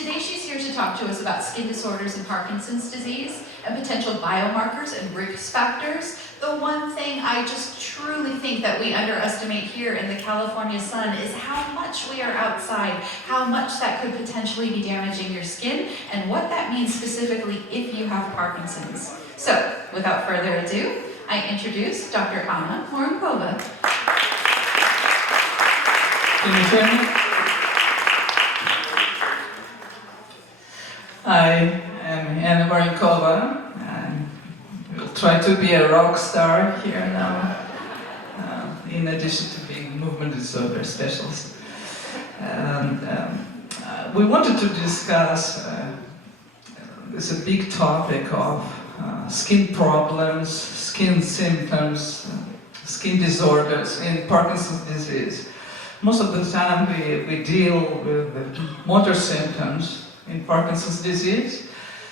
Today she's here to talk to us about skin disorders and Parkinson's disease and potential biomarkers and risk factors. The one thing I just truly think that we underestimate here in the California sun is how much we are outside, how much that could potentially be damaging your skin, and what that means specifically if you have Parkinson's. So, without further ado, I introduce Dr. Anna Morenkova. Can you hear me? I am Anna Morenkova, and will try to be a rock star here now, in addition to being a movement disorder specialist. And we wanted to discuss this a big topic of skin problems, skin symptoms, skin disorders in Parkinson's disease. Most of the time we deal with the motor symptoms in Parkinson's disease,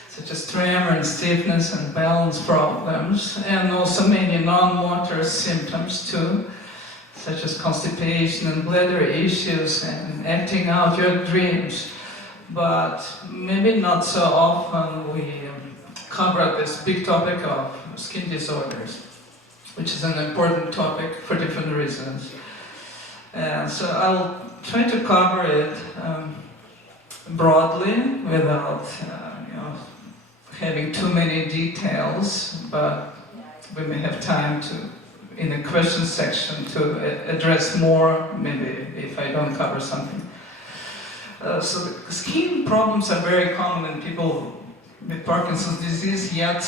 such as tremor and stiffness and balance problems, and also many non-motor symptoms too, such as constipation and bladder issues and acting out your dreams. But maybe not so often we cover this big topic of skin disorders, which is an important topic for different reasons. So I'll try to cover it broadly without having too many details, but we may have time to, in the question section, to address more, maybe if I don't cover something. So the skin problems are very common in people with Parkinson's disease, yet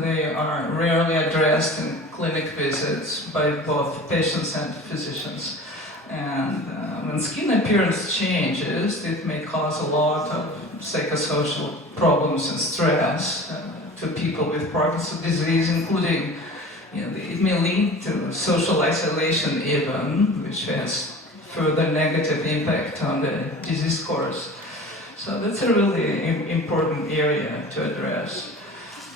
they are rarely addressed in clinic visits by both patients and physicians. And when skin appearance changes, it may cause a lot of psychosocial problems and stress to people with Parkinson's disease, including, it may lead to social isolation even, which has further negative impact on the disease course. So that's a really important area to address,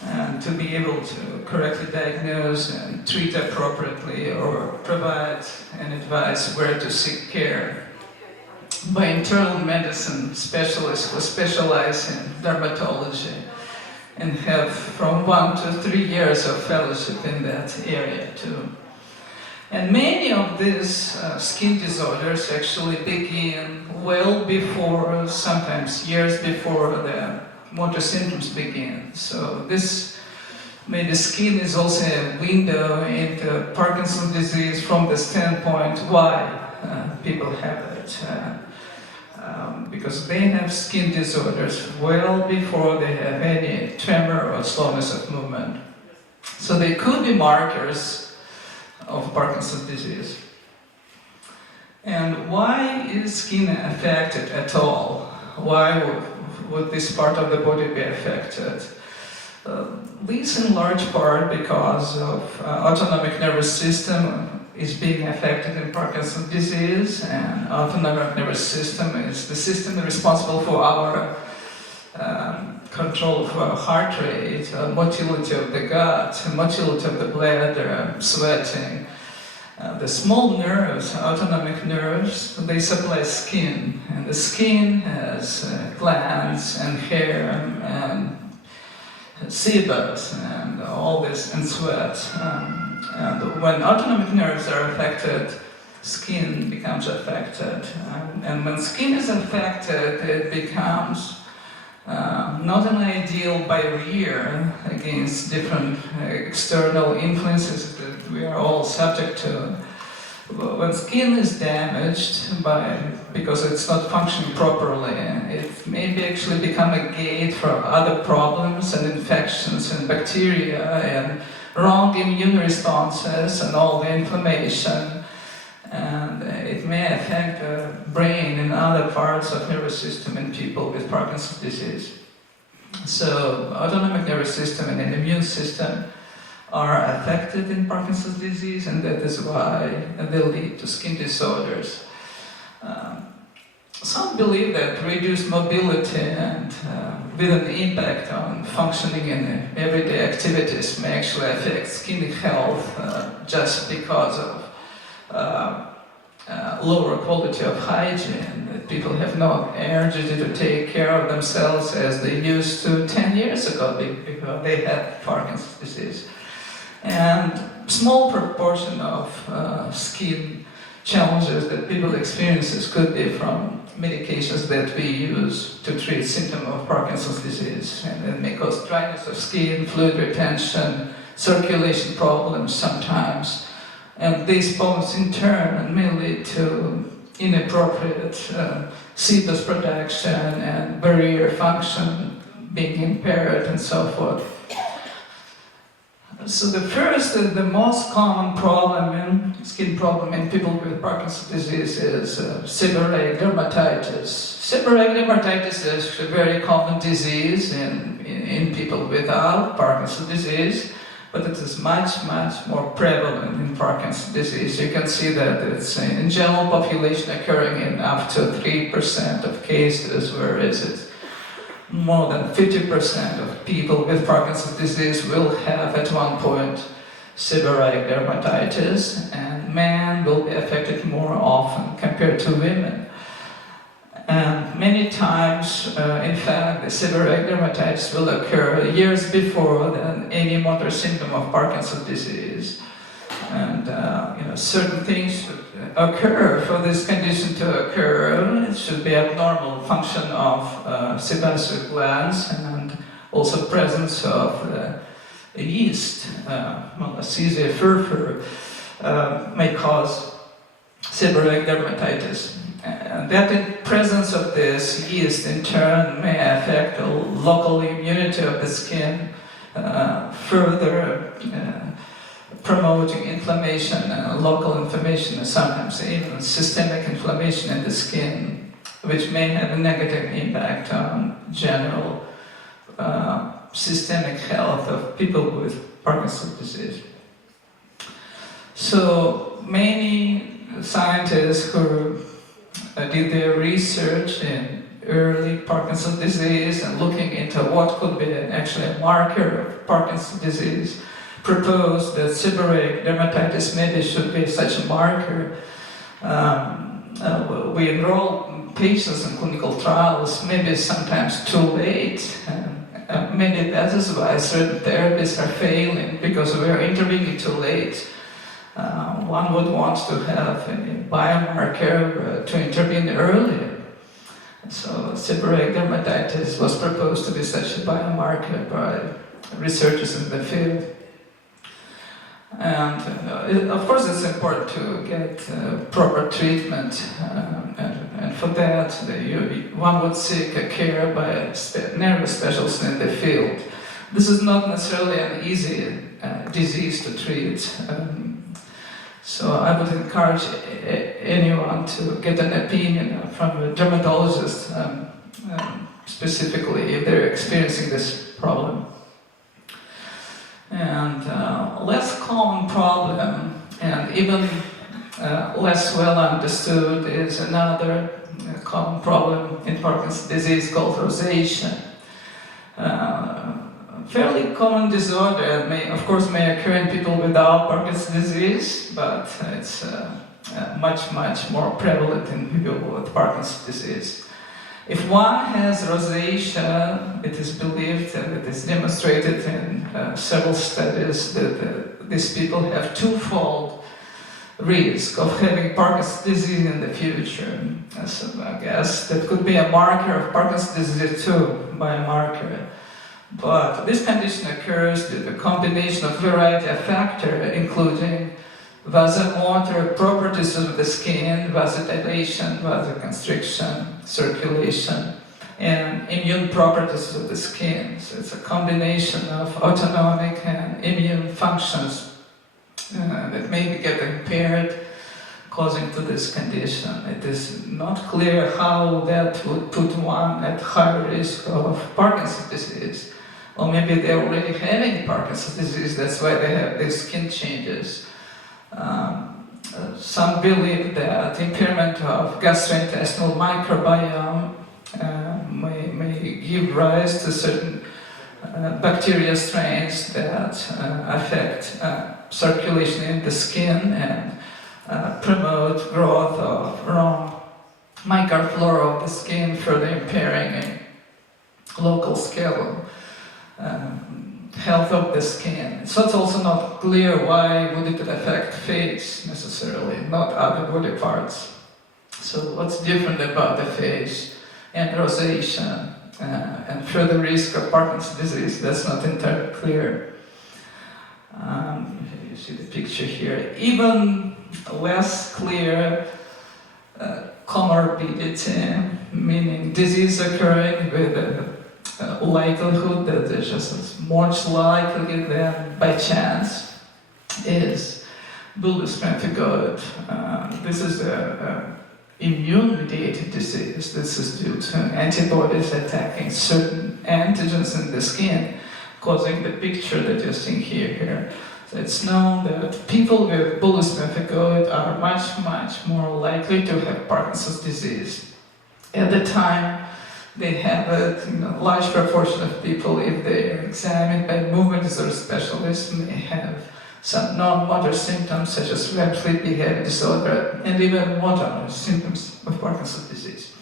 and to be able to correctly diagnose and treat appropriately or provide an advice where to seek care by internal medicine specialists who specialize in dermatology and have from 1 to 3 years of fellowship in that area too. And many of these skin disorders actually begin well before, sometimes years before the motor symptoms begin. So this, maybe skin is also a window into Parkinson's disease from the standpoint why people have it. Because they have skin disorders well before they have any tremor or slowness of movement. So they could be markers of Parkinson's disease. And why is skin affected at all? Why would this part of the body be affected? This in large part because of autonomic nervous system is being affected in Parkinson's disease, and autonomic nervous system is the system responsible for our control of our heart rate, motility of the gut, motility of the bladder, sweating. The small nerves, autonomic nerves, they supply skin, and the skin has glands and hair and sebum and all this, and sweat. And when autonomic nerves are affected, skin becomes affected. And when skin is affected, it becomes not an ideal barrier against different external influences that we are all subject to. When skin is damaged because it's not functioning properly, it may actually become a gate for other problems and infections and bacteria and wrong immune responses and all the inflammation. And it may affect the brain and other parts of the nervous system in people with Parkinson's disease. So, autonomic nervous system and an immune system are affected in Parkinson's disease, and that is why they lead to skin disorders. Some believe that reduced mobility and with an impact on functioning in everyday activities may actually affect skin health just because of lower quality of hygiene, that people have no energy to take care of themselves as they used to 10 years ago because they had Parkinson's disease. And small proportion of skin challenges that people experience could be from medications that we use to treat symptoms of Parkinson's disease. And it may cause dryness of skin, fluid retention, circulation problems sometimes. And these problems in turn may lead to inappropriate sebum production and barrier function being impaired and so forth. So the first and the most common problem, skin problem in people with Parkinson's disease is seborrheic dermatitis. Seborrheic dermatitis is a very common disease in people without Parkinson's disease, but it is much, much more prevalent in Parkinson's disease. You can see that it's in general population occurring in up to 3% of cases, whereas it's more than 50% of people with Parkinson's disease will have at one point seborrheic dermatitis, and men will be affected more often compared to women. And many times, in fact, the seborrheic dermatitis will occur years before than any motor symptom of Parkinson's disease. And certain things should occur for this condition to occur. It should be abnormal function of sebaceous glands and also presence of yeast, Malassezia furfur, may cause seborrheic dermatitis. And that presence of this yeast in turn may affect the local immunity of the skin, further promoting inflammation, local inflammation, and sometimes even systemic inflammation in the skin, which may have a negative impact on general systemic health of people with Parkinson's disease. So many scientists who did their research in early Parkinson's disease and looking into what could be actually a marker of Parkinson's disease proposed that seborrheic dermatitis maybe should be such a marker. We enroll patients in clinical trials, maybe sometimes too late. Maybe that is why certain therapies are failing, because we are intervening too late. One would want to have a biomarker to intervene earlier. So seborrheic dermatitis was proposed to be such a biomarker by researchers in the field. And of course it's important to get proper treatment, and for that one would seek a care by a neuro specialist in the field. This is not necessarily an easy disease to treat, so I would encourage anyone to get an opinion from a dermatologist, specifically if they're experiencing this problem. And less common problem, and even less well understood, is another common problem in Parkinson's disease called rosacea. Fairly common disorder, and of course may occur in people without Parkinson's disease, but it's much, much more prevalent in people with Parkinson's disease. If one has rosacea, it is believed and it is demonstrated in several studies that these people have twofold risk of having Parkinson's disease in the future. So I guess that could be a marker of Parkinson's disease too, biomarker. But this condition occurs due to a combination of variety of factors, including vasomotor properties of the skin, vasodilation, vasoconstriction, circulation, and immune properties of the skin. So it's a combination of autonomic and immune functions that may get impaired, causing to this condition. It is not clear how that would put one at high risk of Parkinson's disease. Or maybe they're already having Parkinson's disease, that's why they have these skin changes. Some believe that impairment of gastrointestinal microbiome may give rise to certain bacteria strains that affect circulation in the skin and promote growth of microflora of the skin, further impairing a local scale health of the skin. So it's also not clear why would it affect face necessarily, not other body parts. So what's different about the face and rosacea and further risk of Parkinson's disease? That's not entirely clear. You see the picture here. Even less clear comorbidity, meaning disease occurring with a likelihood that there's just much likely than by chance, is bullous pemphigoid. This is a immune-mediated disease. This is due to antibodies attacking certain antigens in the skin, causing the picture that you're seeing here. So it's known that people with bullous pemphigoid are much more likely to have Parkinson's disease. At the time, they have a large proportion of people, if they are examined by movement disorder specialists, may have some non-motor symptoms such as rapid behavior disorder and even motor symptoms of Parkinson's disease.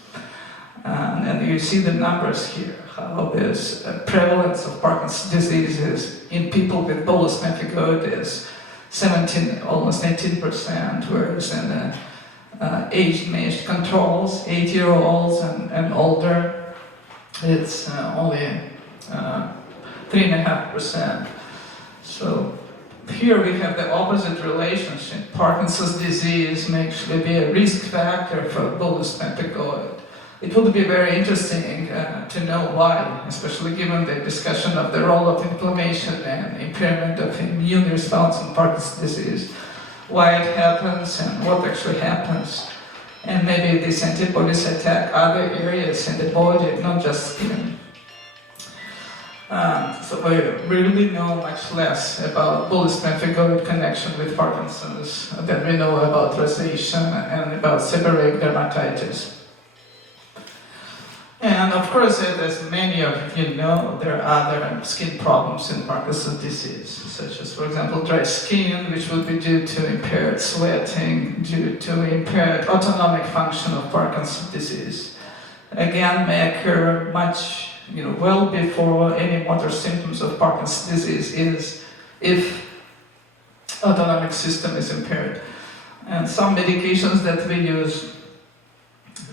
And you see the numbers here, how this prevalence of Parkinson's disease is in people with bullous pemphigoid is 17, almost 18%, whereas in the age-matched controls, 8-year-olds and older, it's only 3.5%. So here we have the opposite relationship. Parkinson's disease may actually be a risk factor for bullous pemphigoid. It would be very interesting to know why, especially given the discussion of the role of inflammation and impairment of immune response in Parkinson's disease, why it happens and what actually happens. And maybe these antibodies attack other areas in the body, not just skin. So we really know much less about bullous pemphigoid connection with Parkinson's than we know about rosacea and about seborrheic dermatitis. And of course, as many of you know, there are other skin problems in Parkinson's disease, such as, for example, dry skin, which would be due to impaired sweating, due to impaired autonomic function of Parkinson's disease. Again, may occur much, well before any motor symptoms of Parkinson's disease is if autonomic system is impaired. And some medications that we use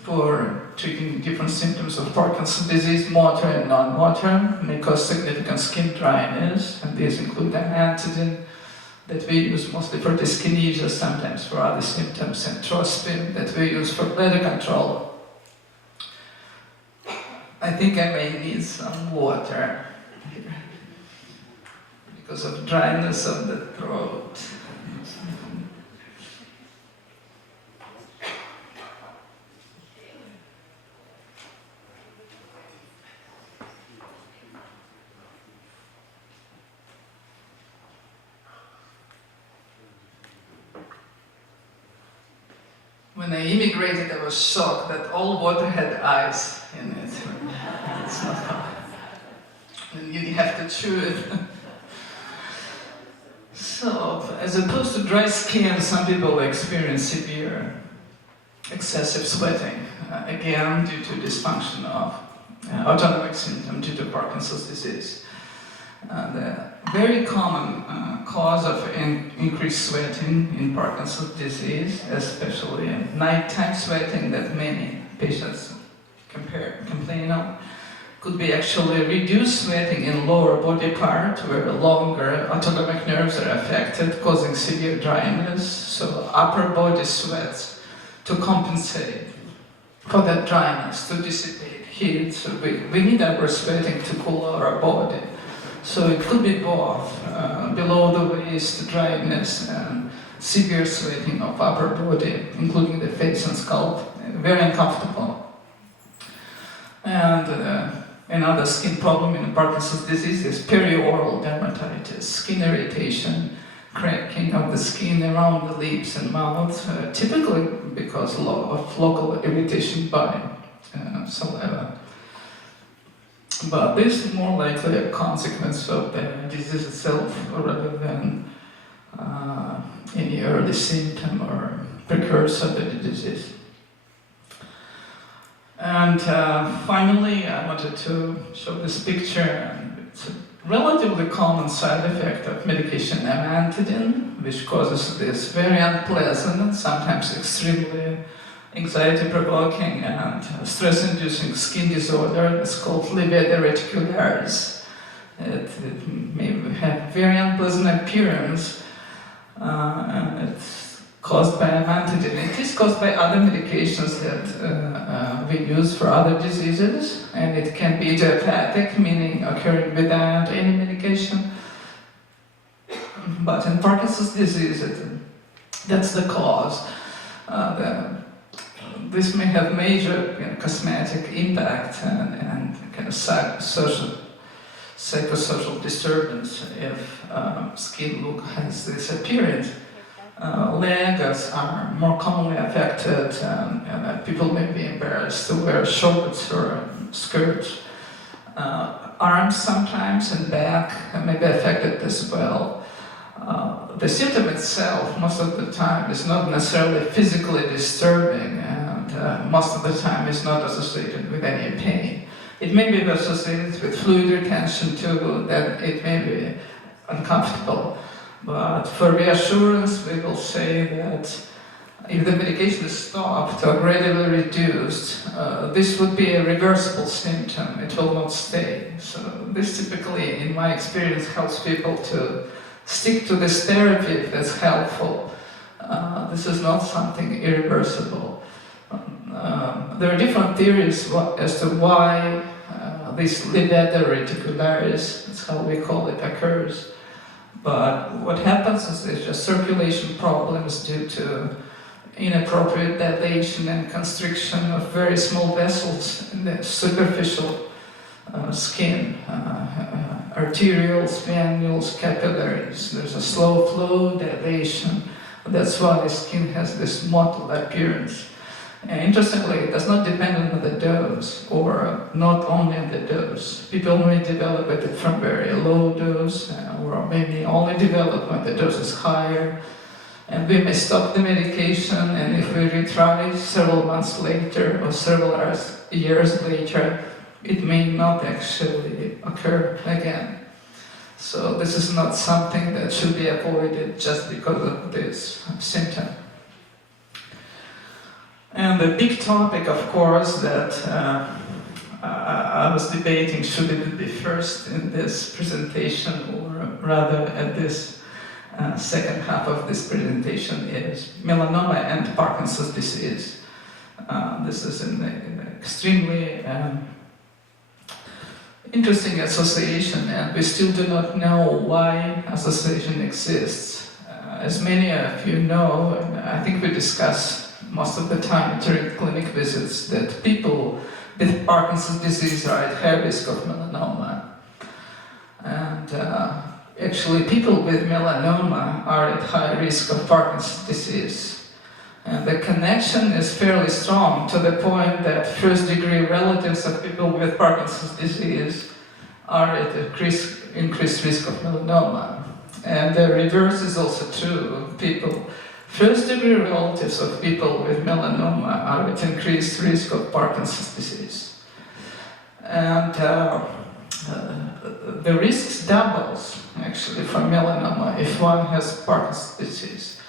for treating different symptoms of Parkinson's disease, motor and non-motor, may cause significant skin dryness, and these include an antigen that we use mostly for dyskinesia, sometimes for other symptoms, and trospium that we use for bladder control. I think I may need some water here because of dryness of the throat. When I immigrated, I was shocked that all water had ice in it. It's not hard. And you have to chew it. So, as opposed to dry skin, some people experience severe excessive sweating, again due to dysfunction of autonomic symptom due to Parkinson's disease. The very common cause of increased sweating in Parkinson's disease, especially nighttime sweating that many patients complain of, could be actually reduced sweating in lower body part where longer autonomic nerves are affected, causing severe dryness. So upper body sweats to compensate for that dryness, to dissipate heat. So we need our sweating to cool our body. So it could be both, below the waist dryness and severe sweating of upper body, including the face and scalp, very uncomfortable. And another skin problem in Parkinson's disease is perioral dermatitis, skin irritation, cracking of the skin around the lips and mouth, typically because of local irritation by saliva. But this is more likely a consequence of the disease itself rather than any early symptom or precursor to the disease. And finally, I wanted to show this picture. And it's a relatively common side effect of medication amantadine, which causes this very unpleasant and sometimes extremely anxiety-provoking and stress-inducing skin disorder. It's called livedo reticularis. It may have very unpleasant appearance, and it's caused by amantadine. It is caused by other medications that we use for other diseases, and it can be idiopathic, meaning occurring without any medication. But in Parkinson's disease, that's the cause. This may have major cosmetic impact and kind of psychosocial disturbance if skin look has this appearance. Legs are more commonly affected, and people may be embarrassed to wear shorts or skirts. Arms sometimes and back may be affected as well. The symptom itself, most of the time, is not necessarily physically disturbing, and most of the time is not associated with any pain. It may be associated with fluid retention too, that it may be uncomfortable. But for reassurance, we will say that if the medication is stopped or gradually reduced, this would be a reversible symptom. It will not stay. So this typically, in my experience, helps people to stick to this therapy if that's helpful. This is not something irreversible. There are different theories as to why this livedo reticularis, that's how we call it, occurs. But what happens is there's just circulation problems due to inappropriate dilation and constriction of very small vessels in the superficial skin, arterioles, venules, capillaries. There's a slow flow, dilation. That's why the skin has this mottled appearance. And interestingly, it does not depend on the dose, or not only on the dose. People may develop it from very low dose, or maybe only develop when the dose is higher. And we may stop the medication, and if we retry several months later or several years later, it may not actually occur again. So this is not something that should be avoided just because of this symptom. And the big topic, of course, that I was debating, should it be first in this presentation or rather at this second half of this presentation, is melanoma and Parkinson's disease. This is an extremely interesting association, and we still do not know why association exists. As many of you know, and I think we discuss most of the time during clinic visits, that people with Parkinson's disease are at high risk of melanoma. And actually, people with melanoma are at high risk of Parkinson's disease. And the connection is fairly strong, to the point that first-degree relatives of people with Parkinson's disease are at increased risk of melanoma. And the reverse is also true. First-degree relatives of people with melanoma are at increased risk of Parkinson's disease. And the risks doubles, actually, for melanoma if one has Parkinson's disease.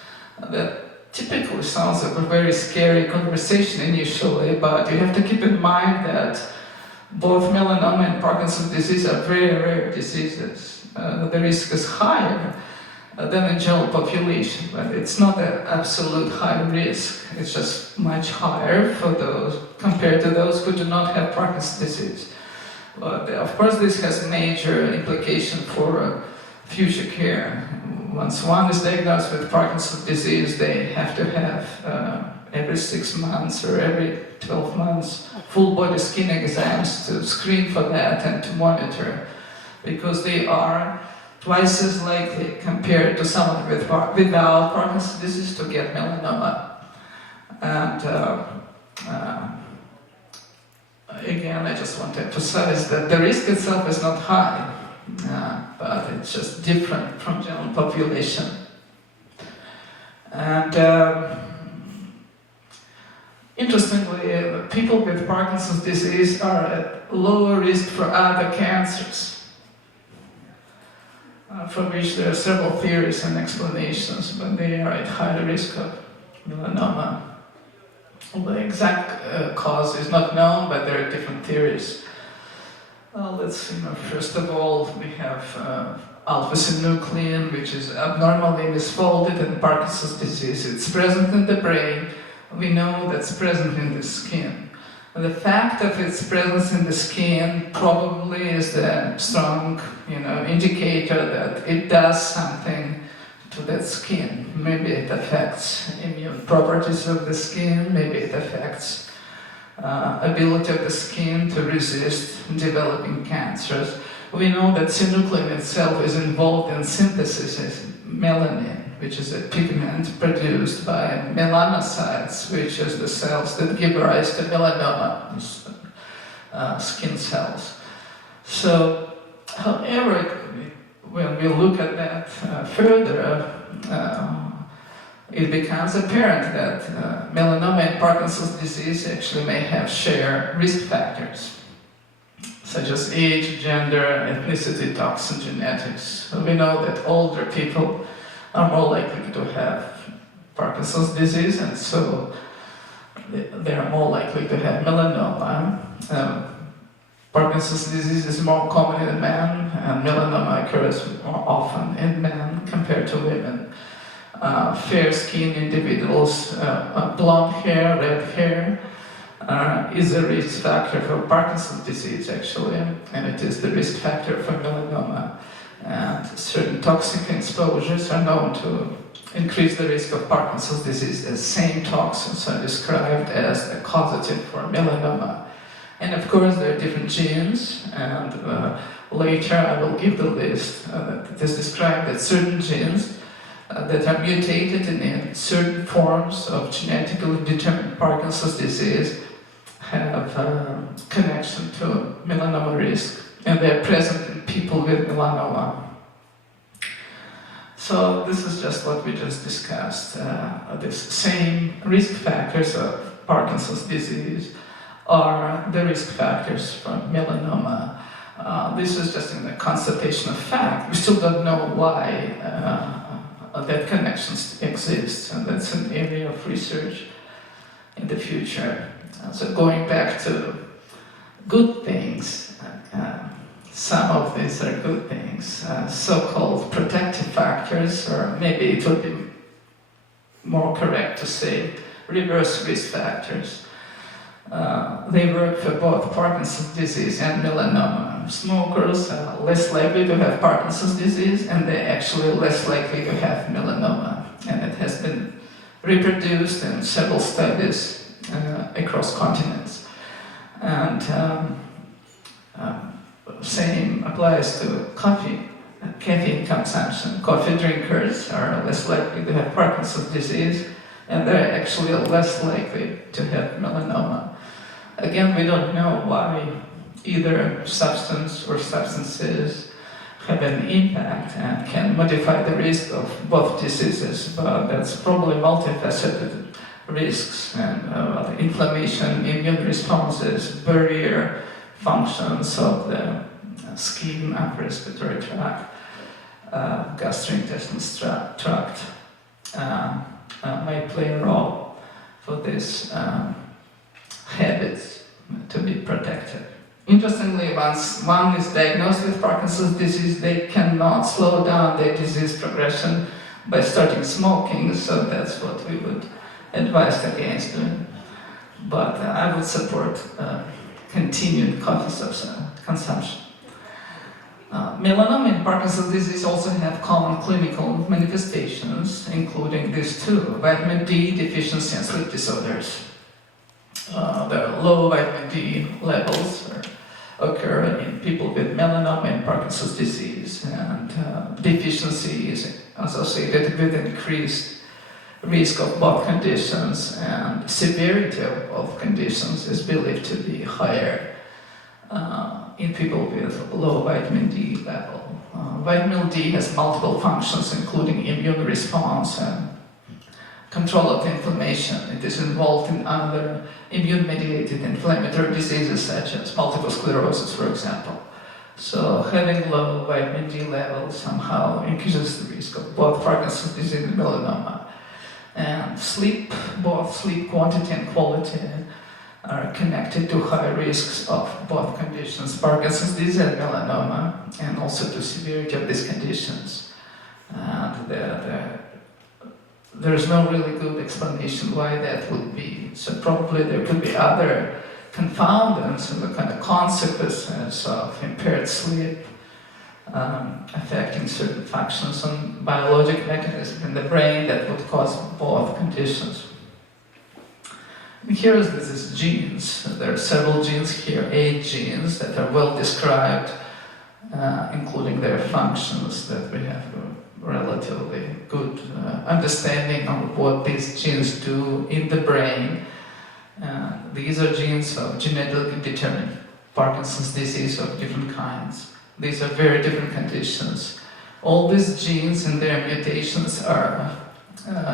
That typically sounds like a very scary conversation initially, but you have to keep in mind that both melanoma and Parkinson's disease are very rare diseases. The risk is higher than the general population, but it's not an absolute high risk. It's just much higher for those compared to those who do not have Parkinson's disease. But of course, this has major implication for future care. Once one is diagnosed with Parkinson's disease, they have to have every 6 months or every 12 months full body skin exams to screen for that and to monitor, because they are twice as likely compared to someone without Parkinson's disease to get melanoma. And again, I just want to emphasize that the risk itself is not high, but it's just different from general population. And Interestingly, people with Parkinson's disease are at lower risk for other cancers, for which there are several theories and explanations, but they are at higher risk of melanoma. The exact cause is not known, but there are different theories. Let's see, first of all, we have alpha-synuclein, which is abnormally misfolded in Parkinson's disease. It's present in the brain. We know that's present in the skin. And the fact of its presence in the skin probably is the strong, indicator that it does something to that skin. Maybe it affects immune properties of the skin. Maybe it affects ability of the skin to resist developing cancers. We know that synuclein itself is involved in synthesis of melanin, which is a pigment produced by melanocytes, which is the cells that give rise to melanoma, skin cells. So, however, when we look at that further, it becomes apparent that melanoma and Parkinson's disease actually may have shared risk factors, such as age, gender, ethnicity, toxin, genetics. So we know that older people are more likely to have Parkinson's disease, and so they are more likely to have melanoma. Parkinson's disease is more common in men, and melanoma occurs more often in men compared to women. Fair-skinned individuals, blonde hair, red hair, is a risk factor for Parkinson's disease, actually, and it is the risk factor for melanoma. And certain toxic exposures are known to increase the risk of Parkinson's disease. The same toxins are described as a causative for melanoma. And of course, there are different genes, and later I will give the list that is described that certain genes that are mutated in certain forms of genetically determined Parkinson's disease have connection to melanoma risk, and they're present in people with melanoma. So this is just what we just discussed. These same risk factors of Parkinson's disease are the risk factors for melanoma. This is just in a constatation of fact. We still don't know why that connections exist, and that's an area of research in the future. So going back to good things, some of these are good things, so-called protective factors, or maybe it would be more correct to say reverse risk factors. They work for both Parkinson's disease and melanoma. Smokers are less likely to have Parkinson's disease, and they're actually less likely to have melanoma. And it has been reproduced in several studies across continents. And same applies to coffee, caffeine consumption. Coffee drinkers are less likely to have Parkinson's disease, and they're actually less likely to have melanoma. Again, we don't know why either substance or substances have an impact and can modify the risk of both diseases, but that's probably multifaceted risks, and inflammation, immune responses, barrier functions of the skin, upper respiratory tract, gastrointestinal tract might play a role for this habits to be protected. Interestingly, once one is diagnosed with Parkinson's disease, they cannot slow down their disease progression by starting smoking, so that's what we would advise against doing. But I would support continued coffee consumption. Melanoma and Parkinson's disease also have common clinical manifestations, including these two: vitamin D deficiency and sleep disorders. There are low vitamin D levels occur in people with melanoma and Parkinson's disease, and deficiency is associated with increased risk of both conditions, and severity of conditions is believed to be higher in people with low vitamin D level. Vitamin D has multiple functions, including immune response and control of inflammation. It is involved in other immune-mediated inflammatory diseases such as multiple sclerosis, for example. So having low vitamin D levels somehow increases the risk of both Parkinson's disease and melanoma. And sleep, both sleep quantity and quality, are connected to high risks of both conditions, Parkinson's disease and melanoma, and also to severity of these conditions. And there's no really good explanation why that would be. So probably there could be other confounders and the kind of consequences of impaired sleep affecting certain functions and biologic mechanisms in the brain that would cause both conditions. And here is these genes. There are several genes here, 8 genes that are well described, including their functions, that we have a relatively good understanding of what these genes do in the brain. These are genes of genetically determined Parkinson's disease of different kinds. These are very different conditions. All these genes and their mutations are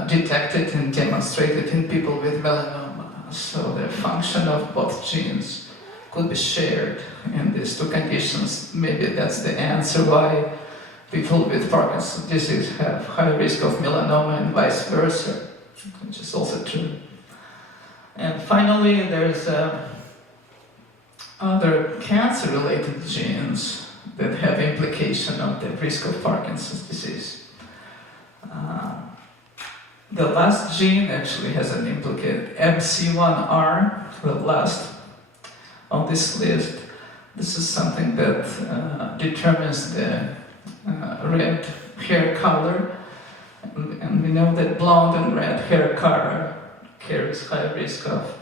detected and demonstrated in people with melanoma. So the function of both genes could be shared in these two conditions. Maybe that's the answer why people with Parkinson's disease have high risk of melanoma and vice versa, which is also true. And finally, there's other cancer-related genes that have implication of the risk of Parkinson's disease. The last gene actually has an implicate MC1R, the last on this list. This is something that determines the red hair color, and we know that blonde and red hair color carries high risk of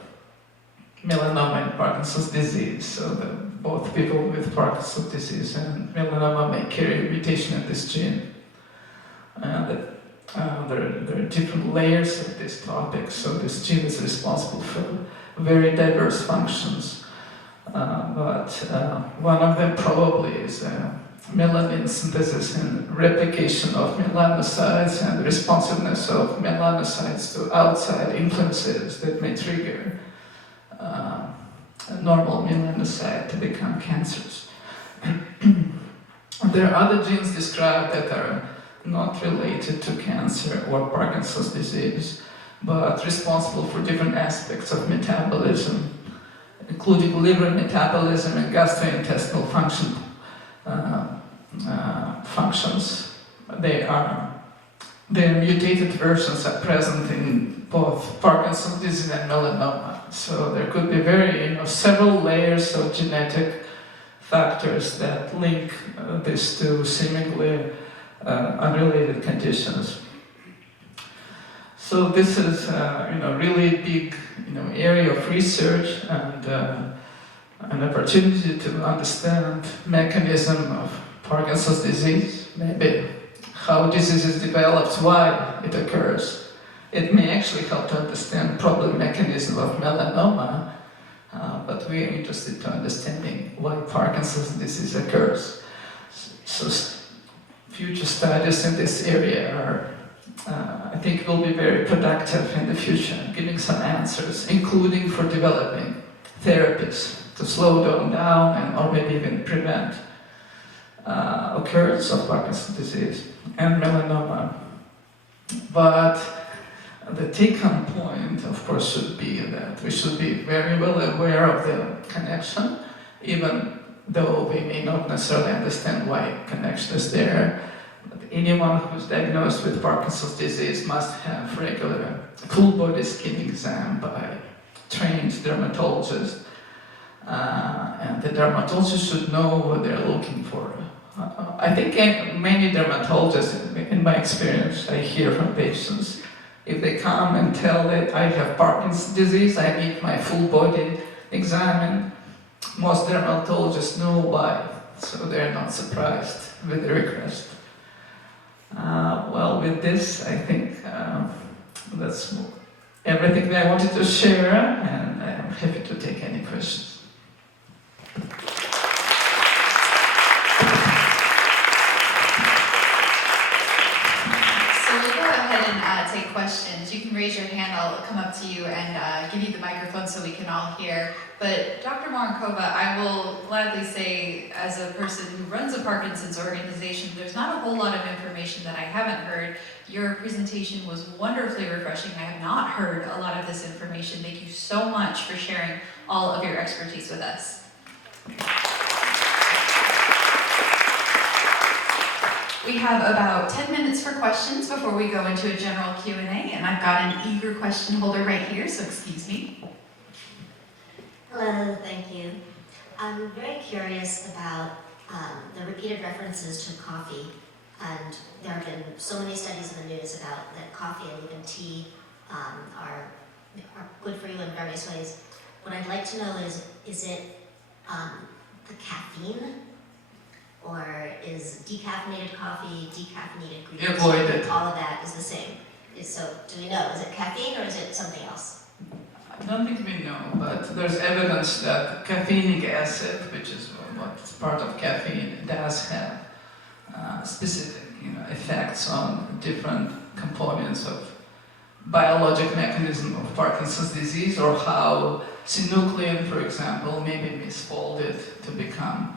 melanoma and Parkinson's disease. So both people with Parkinson's disease and melanoma may carry a mutation in this gene. There are different layers of this topic, so this gene is responsible for very diverse functions. But one of them probably is melanin synthesis and replication of melanocytes and responsiveness of melanocytes to outside influences that may trigger a normal melanocyte to become cancerous. There are other genes described that are not related to cancer or Parkinson's disease, but responsible for different aspects of metabolism, including liver metabolism and gastrointestinal functions. Their mutated versions are present in both Parkinson's disease and melanoma. So there could be several layers of genetic factors that link these two seemingly unrelated conditions. So this is really big area of research and an opportunity to understand mechanism of Parkinson's disease, maybe how diseases develops, why it occurs. It may actually help to understand problem mechanism of melanoma, but we are interested to understanding why Parkinson's disease occurs. So future studies in this area are, I think, will be very productive in the future, giving some answers, including for developing therapies to slow them down or maybe even prevent occurrence of Parkinson's disease and melanoma. But the take-home point, of course, should be that we should be very well aware of the connection, even though we may not necessarily understand why connection is there. But anyone who's diagnosed with Parkinson's disease must have regular full-body skin exam by trained dermatologists. And the dermatologist should know what they're looking for. I think many dermatologists, in my experience, I hear from patients, if they come and tell that I have Parkinson's disease, I need my full body examined, most dermatologists know why, so they're not surprised with the request. Well, with this, I think that's everything that I wanted to share, and I'm happy to take any questions. So we'll go ahead and take questions. You can raise your microphone so we can all hear. But Dr. Morenkova, I will gladly say, as a person who runs a Parkinson's organization, there's not a whole lot of information that I haven't heard. Your presentation was wonderfully refreshing. I have not heard a lot of this information. Thank you so much for sharing all of your expertise with us. We have about 10 minutes for questions before we go into a general Q&A, and I've got an eager question holder right here, so excuse me. Hello, thank you. I'm very curious about the repeated references to coffee, and there have been so many studies in the news about that coffee and even tea are good for you in various ways. What I'd like to know is it the caffeine? Or is decaffeinated coffee, decaffeinated green tea, Avoid it. all of that is the same? So, do we know, is it caffeine or is it something else? I don't think we know, but there's evidence that caffeinic acid, which is what's part of caffeine, does have specific effects on different components of biologic mechanism of Parkinson's disease, or how synuclein, for example, may be misfolded to become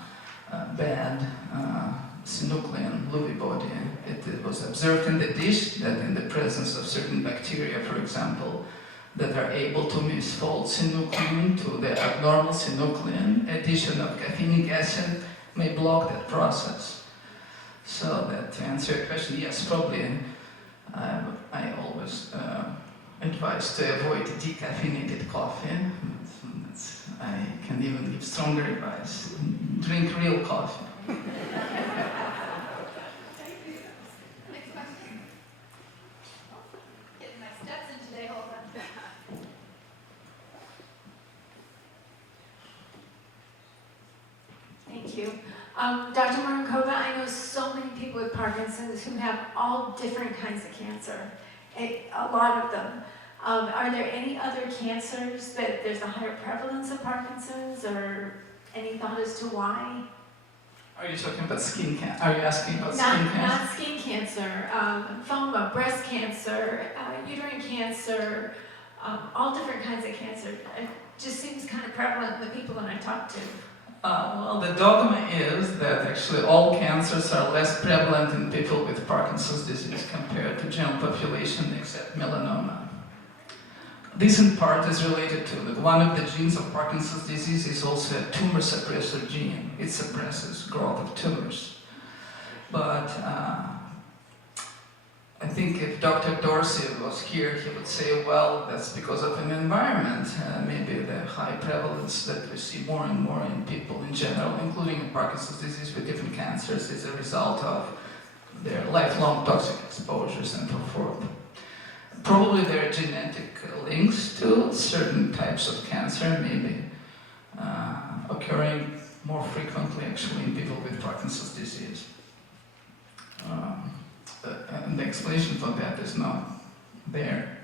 bad synuclein Lewy body. It was observed in the dish that in the presence of certain bacteria, for example, that are able to misfold synuclein to the abnormal synuclein, addition of caffeinic acid may block that process. So that to answer your question, yes, probably I always advise to avoid decaffeinated coffee. I can even give stronger advice. Drink real coffee. Next question. Getting my steps in today, hold on. Thank you. Dr. Morenkova, I know so many people with Parkinson's who have all different kinds of cancer, a lot of them. Are there any other cancers that there's a higher prevalence of Parkinson's, or any thought as to why? Are you talking about skin cancer? Are you asking about skin cancer? Not skin cancer, lymphoma, breast cancer, uterine cancer, all different kinds of cancer. It just seems kind of prevalent in the people that I talk to. Well, the dogma is that actually all cancers are less prevalent in people with Parkinson's disease compared to general population except melanoma. This in part is related to that one of the genes of Parkinson's disease is also a tumor suppressor gene. It suppresses growth of tumors. But I think if Dr. Dorsey was here, he would say, well, that's because of an environment. Maybe the high prevalence that we see more and more in people in general, including in Parkinson's disease with different cancers, is a result of their lifelong toxic exposures and so forth. Probably there are genetic links to certain types of cancer, maybe occurring more frequently actually in people with Parkinson's disease. And the explanation for that is not there.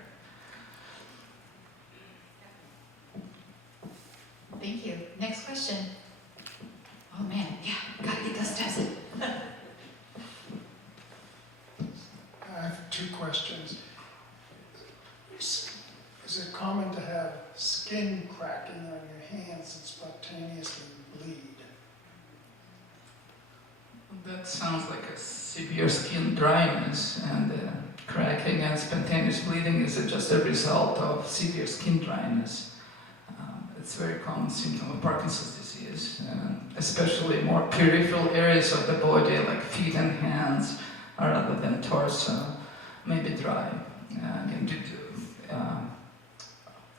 Thank you. Next question. Oh man, yeah, gotta get those steps in. I have two questions. Is it common to have skin cracking on your hands and spontaneously bleed? That sounds like a severe skin dryness, and cracking and spontaneous bleeding is just a result of severe skin dryness. It's a very common symptom of Parkinson's disease, especially more peripheral areas of the body like feet and hands, rather than torso, may be dry due to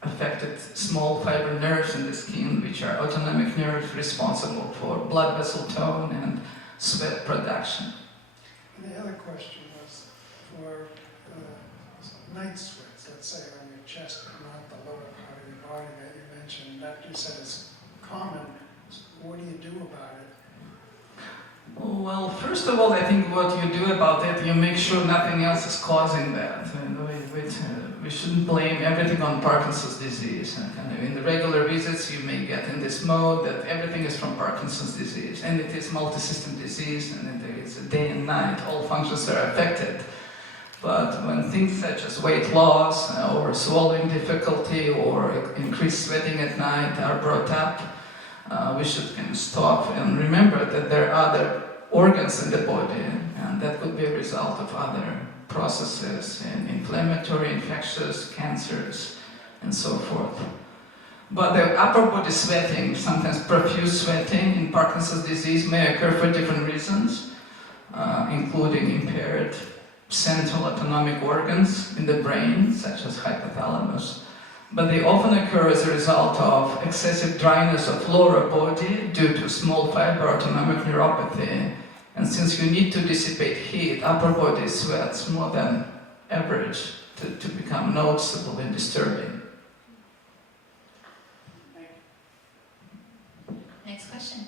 affected small fiber nerves in the skin, which are autonomic nerves responsible for blood vessel tone and sweat production. And the other question was for night sweats, let's say on your chest but not the lower part of your body that you mentioned. That you said is common. What do you do about it? Well, first of all, I think what you do about it, you make sure nothing else is causing that. We shouldn't blame everything on Parkinson's disease. In the regular visits, you may get in this mode that everything is from Parkinson's disease, and it is multi-system disease, and it's a day and night, all functions are affected. But when things such as weight loss or swallowing difficulty or increased sweating at night are brought up, we should kind of stop and remember that there are other organs in the body, and that could be a result of other processes and inflammatory, infectious, cancers, and so forth. But the upper body sweating, sometimes profuse sweating in Parkinson's disease, may occur for different reasons, including impaired central autonomic organs in the brain, such as hypothalamus. But they often occur as a result of excessive dryness of lower body due to small fiber autonomic neuropathy. And since you need to dissipate heat, upper body sweats more than average to become noticeable and disturbing. Next question.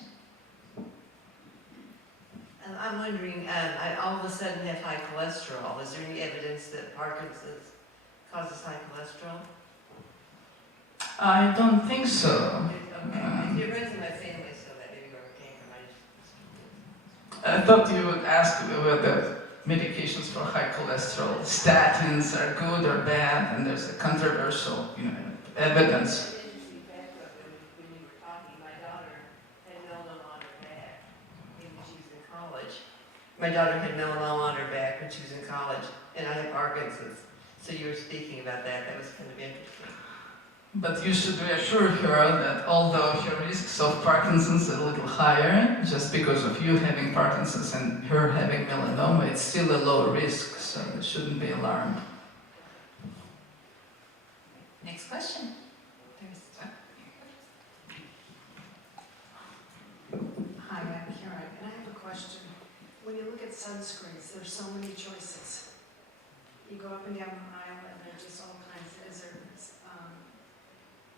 I'm wondering, I all of a sudden have high cholesterol. Is there any evidence that Parkinson's causes high cholesterol? I don't think so. It runs in my family, so that maybe where it came from. I thought you would ask whether medications for high cholesterol, statins, are good or bad, and there's a controversial, evidence. When you were talking, my daughter had melanoma on her back when she was in college. My daughter had melanoma on her back when she was in college, and I had Parkinson's. So you were speaking about that. That was kind of interesting. But you should reassure her that although her risks of Parkinson's are a little higher, just because of you having Parkinson's and her having melanoma, it's still a low risk, so it shouldn't be alarmed. Next question. Hi, I'm Karen, and I have a question. When you look at sunscreens, there's so many choices. You go up and down the aisle and there's just all kinds. Is there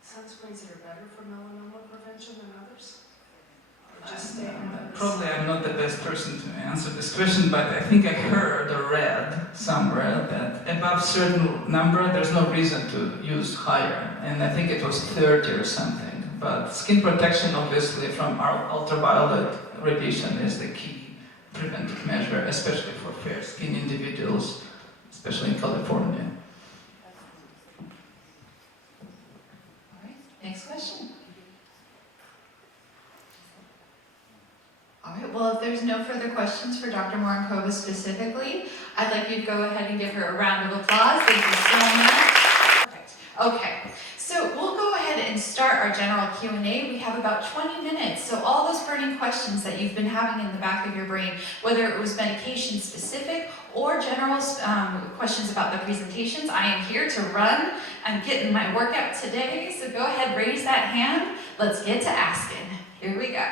sunscreens that are better for melanoma prevention than others? Or just stay on this? Probably I'm not the best person to answer this question, but I think I heard or read somewhere that above certain number there's no reason to use higher, and I think it was 30 or something. But skin protection, obviously, from our ultraviolet radiation is the key preventive measure, especially for fair-skinned individuals, especially in California. Next question. All right, well, if there's no further questions for Dr. Morenkova specifically, I'd like you to go ahead and give her a round of applause. Thank you so much. Perfect. Okay, so we'll go ahead and start our general Q&A. We have about 20 minutes, so all those burning questions that you've been having in the back of your brain, whether it was medication specific or general questions about the presentations, I am here to run. I'm getting my workout today, so go ahead, raise that hand. Let's get to asking. Here we go.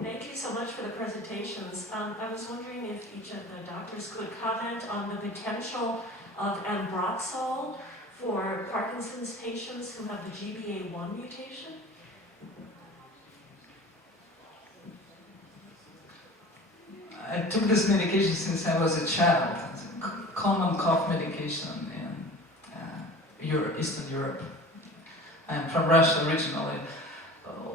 Thank you so much for the presentations. I was wondering if each of the doctors could comment on the potential of ambroxol for Parkinson's patients who have the GBA1 mutation. I took this medication since I was a child. It's a common cough medication in Eastern Europe. I'm from Russia originally.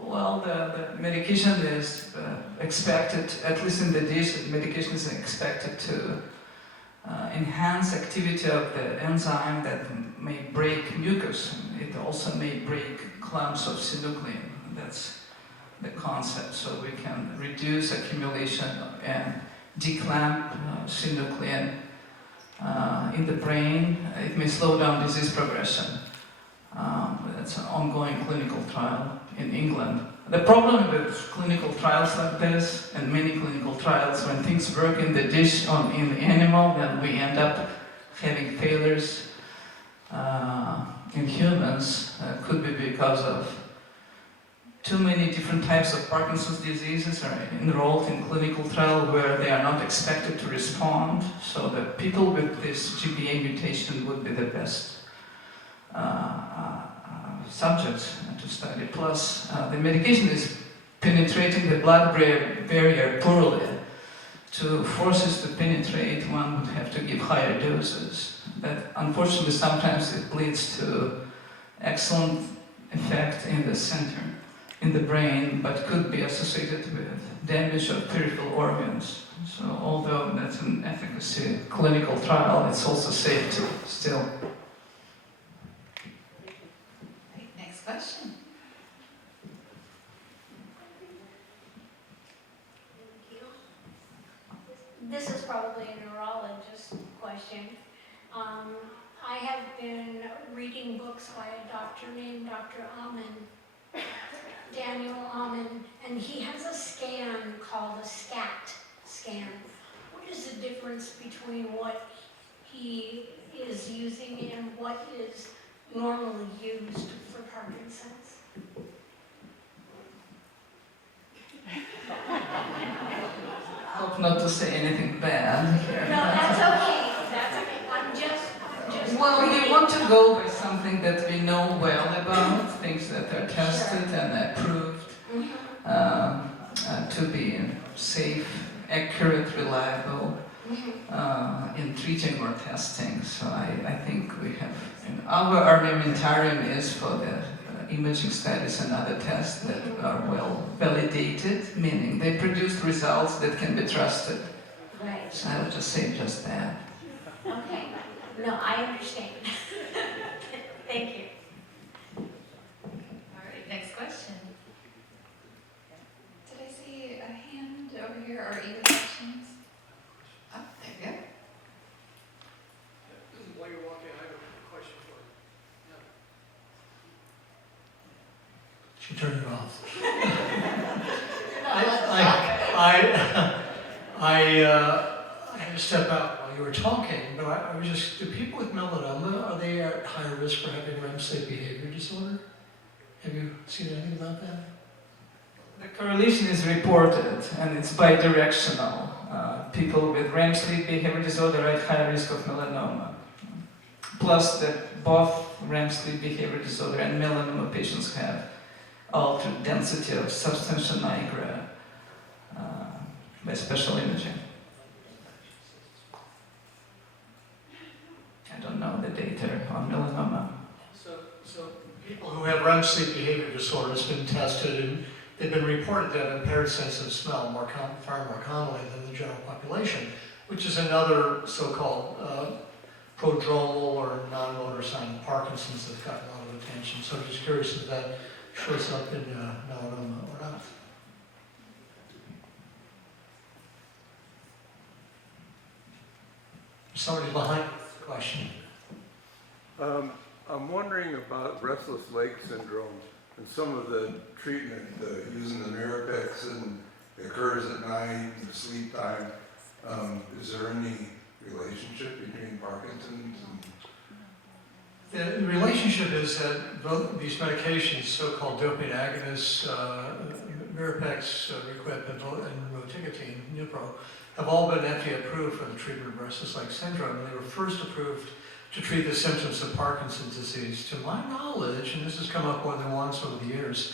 Well, the medication is expected, at least in the dish, the medication is expected to enhance activity of the enzyme that may break mucus. It also may break clumps of synuclein. That's the concept. So we can reduce accumulation and declamp synuclein in the brain. It may slow down disease progression. That's an ongoing clinical trial in England. The problem with clinical trials like this, and many clinical trials, when things work in the dish in the animal, then we end up having failures in humans. Could be because of too many different types of Parkinson's diseases are enrolled in clinical trial where they are not expected to respond. So the people with this GBA mutation would be the best subjects to study. Plus, the medication is penetrating the blood-brain barrier poorly. To force us to penetrate, one would have to give higher doses. But unfortunately, sometimes it leads to excellent effect in the center. in the brain, but could be associated with damage of peripheral organs. So although that's an efficacy clinical trial, it's also safety still. Right, next question. This is probably a neurologist question. I have been reading books by a doctor named Dr. Amen, Daniel Amen, and he has a scan called a SCAT scan. What is the difference between what he is using and what is normally used for Parkinson's? Hope not to say anything bad here. No, that's okay. That's okay. I'm just Well, we reading. want to go by something that we know well about, things that are tested and approved to be safe, accurate, reliable in treating or testing. So I think we have, our armamentarium is for the imaging studies and other tests that are well validated, meaning they produce results that can be trusted. Right. So I would just say just that. Okay. No, I understand. Thank you. All right, next question. Did I see a hand over here or even questions? Oh, there you go. While you're walking, I have a question for you. She turned it off. I had to step out while you were talking, but I was just, do people with melanoma, are they at higher risk for having REM sleep behavior disorder? Have you seen anything about that? The correlation is reported, and it's bidirectional. People with REM sleep behavior disorder are at high risk of melanoma. Plus that both REM sleep behavior disorder and melanoma patients have altered density of substantia nigra by special imaging. I don't know the data on melanoma. So people who have REM sleep behavior disorder has been tested and they've been reported to have impaired sense of smell far more commonly than the general population, which is another so-called prodromal or non-motor sign of Parkinson's that's gotten a lot of attention. So I'm just curious if that shows up in melanoma or not. Somebody behind the question. I'm wondering about restless leg syndrome and some of the treatment using the Neurophysiology occurs at night, the sleep time. Is there any relationship between Parkinson's and The relationship is that both these medications, so-called dopamine agonists, Mirapex, Requip, and rotigotine, Nupro, have all been FDA approved for the treatment of restless leg syndrome. They were first approved to treat the symptoms of Parkinson's disease. To my knowledge, and this has come up more than once over the years,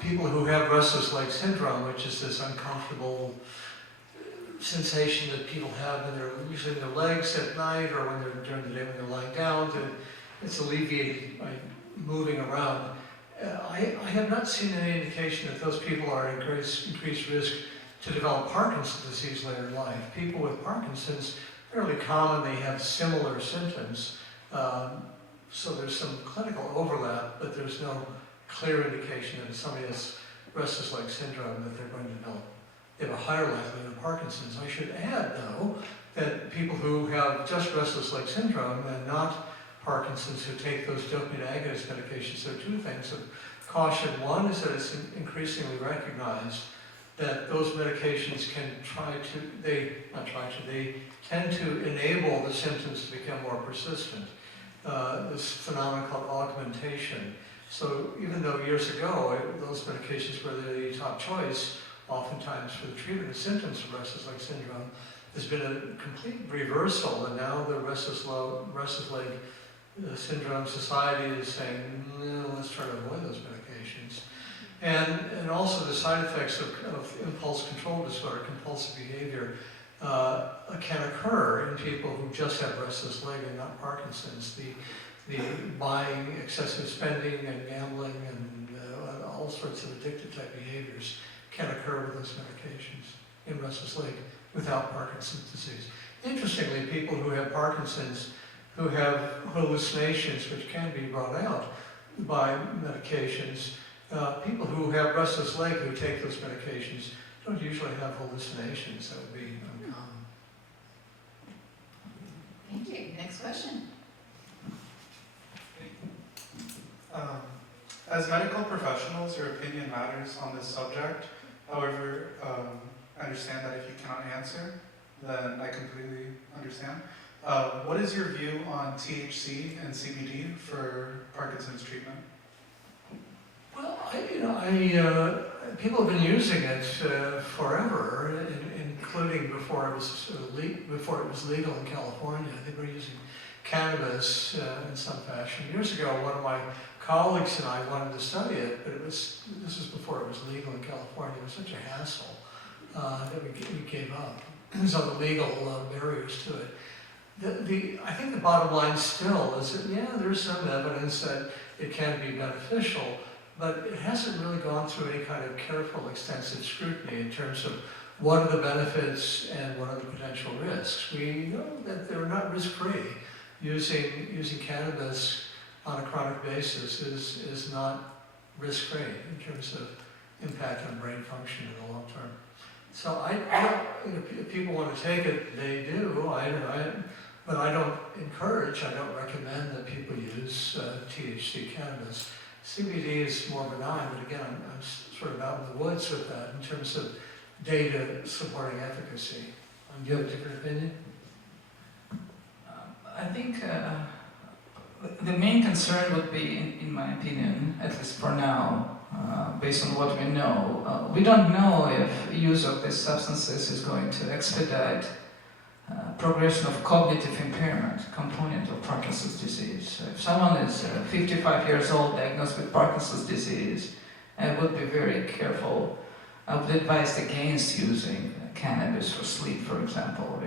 people who have restless leg syndrome, which is this uncomfortable sensation that people have when they're usually in their legs at night or when they're during the day when they're lying down, it's alleviated by moving around. I have not seen any indication that those people are at increased risk to develop Parkinson's disease later in life. People with Parkinson's, fairly common, they have similar symptoms. So there's some clinical overlap, but there's no clear indication that if somebody has restless leg syndrome that they're going to develop. They have a higher likelihood of Parkinson's. I should add, though, that people who have just restless leg syndrome and not Parkinson's who take those dopamine agonist medications, there are two things of caution. One is that it's increasingly recognized that those medications can they tend to enable the symptoms to become more persistent. This phenomenon called augmentation. So even though years ago those medications were the top choice, oftentimes for the treatment of symptoms of restless leg syndrome, there's been a complete reversal, and now the restless leg syndrome society is saying, no, let's try to avoid those medications. And also the side effects of impulse control disorder, compulsive behavior, can occur in people who just have restless leg and not Parkinson's. The buying, excessive spending, and gambling, and all sorts of addictive type behaviors can occur with those medications in restless leg without Parkinson's disease. Interestingly, people who have Parkinson's, who have hallucinations, which can be brought out by medications, people who have restless leg who take those medications don't usually have hallucinations. That would be uncommon. Thank you. Next question. As medical professionals, your opinion matters on this subject. However, I understand that if you cannot answer, then I completely understand. What is your view on THC and CBD for Parkinson's treatment? Well, people have been using it forever, including before it was legal in California. They were using cannabis in some fashion. Years ago, one of my colleagues and I wanted to study it, but this was before it was legal in California. It was such a hassle that we gave up. There's other legal barriers to it. I think the bottom line still is that, yeah, there's some evidence that it can be beneficial, but it hasn't really gone through any kind of careful, extensive scrutiny in terms of what are the benefits and what are the potential risks. We know that they're not risk-free. Using cannabis on a chronic basis is not risk-free in terms of impact on brain function in the long term. So if people want to take it, they do. But I don't recommend that people use THC cannabis. CBD is more benign, but again, I'm sort of out in the woods with that in terms of data supporting efficacy. Do you have a different opinion? I think the main concern would be, in my opinion, at least for now, based on what we know, we don't know if use of these substances is going to expedite progression of cognitive impairment component of Parkinson's disease. So if someone is 55 years old diagnosed with Parkinson's disease, I would be very careful. I would advise against using cannabis for sleep, for example.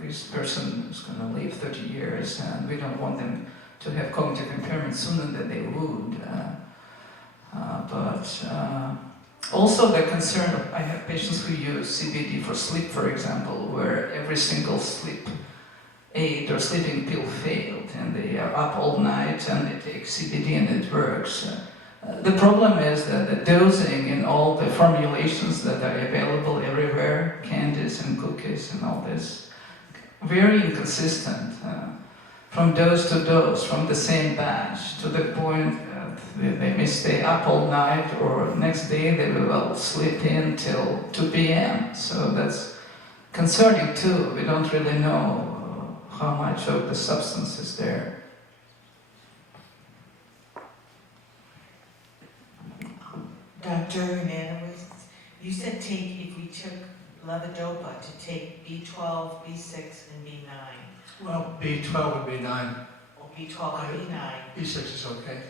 This person is going to live 30 years and we don't want them to have cognitive impairment sooner than they would. Also the concern of, I have patients who use CBD for sleep, for example, where every single sleep aid or sleeping pill failed and they are up all night and they take CBD and it works. The problem is that the dosing in all the formulations that are available everywhere, candies and cookies and all this, very inconsistent from dose to dose, from the same batch, to the point that they may stay up all night or next day they will sleep in till 2 p.m. So that's concerning too. We don't really know how much of the substance is there. Dr. Hernandez, you said if we took levodopa to take B12, B6, and B9. Well, B12 would be 9. Well, B12 and B9. B6 is okay.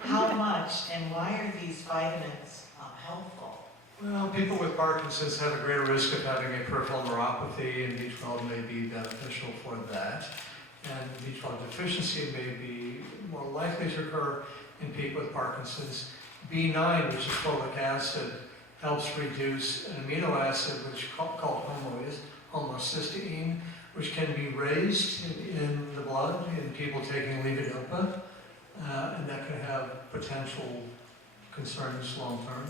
How much and why are these vitamins helpful? Well, people with Parkinson's have a greater risk of having a peripheral neuropathy, and B12 may be beneficial for that. And B12 deficiency may be more likely to occur in people with Parkinson's. B9, which is folic acid, helps reduce an amino acid which is called homocysteine, which can be raised in the blood in people taking levodopa, and that can have potential concerns long term.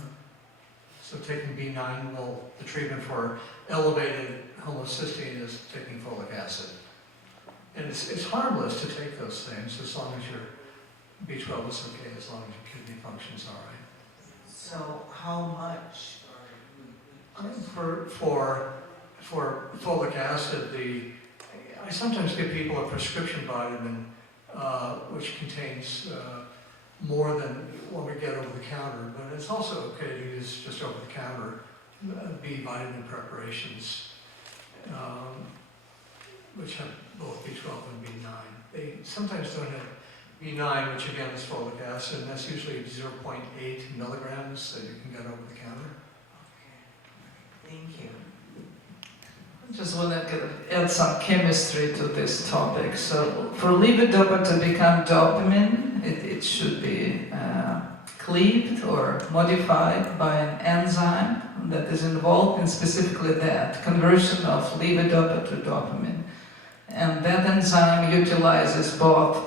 So taking B9, the treatment for elevated homocysteine is taking folic acid. And it's harmless to take those things as long as your B12 is okay, as long as your kidney functions all right. So how much? For folic acid, I sometimes give people a prescription vitamin which contains more than what we get over the counter, but it's also okay to use just over the counter B vitamin preparations, which have both B12 and B9. They sometimes don't have B9, which again is folic acid, and that's usually 0.8 milligrams that you can get over the counter. Okay, thank you. I just want to add some chemistry to this topic. So for levodopa to become dopamine, it should be cleaved or modified by an enzyme that is involved in specifically that conversion of levodopa to dopamine. And that enzyme utilizes both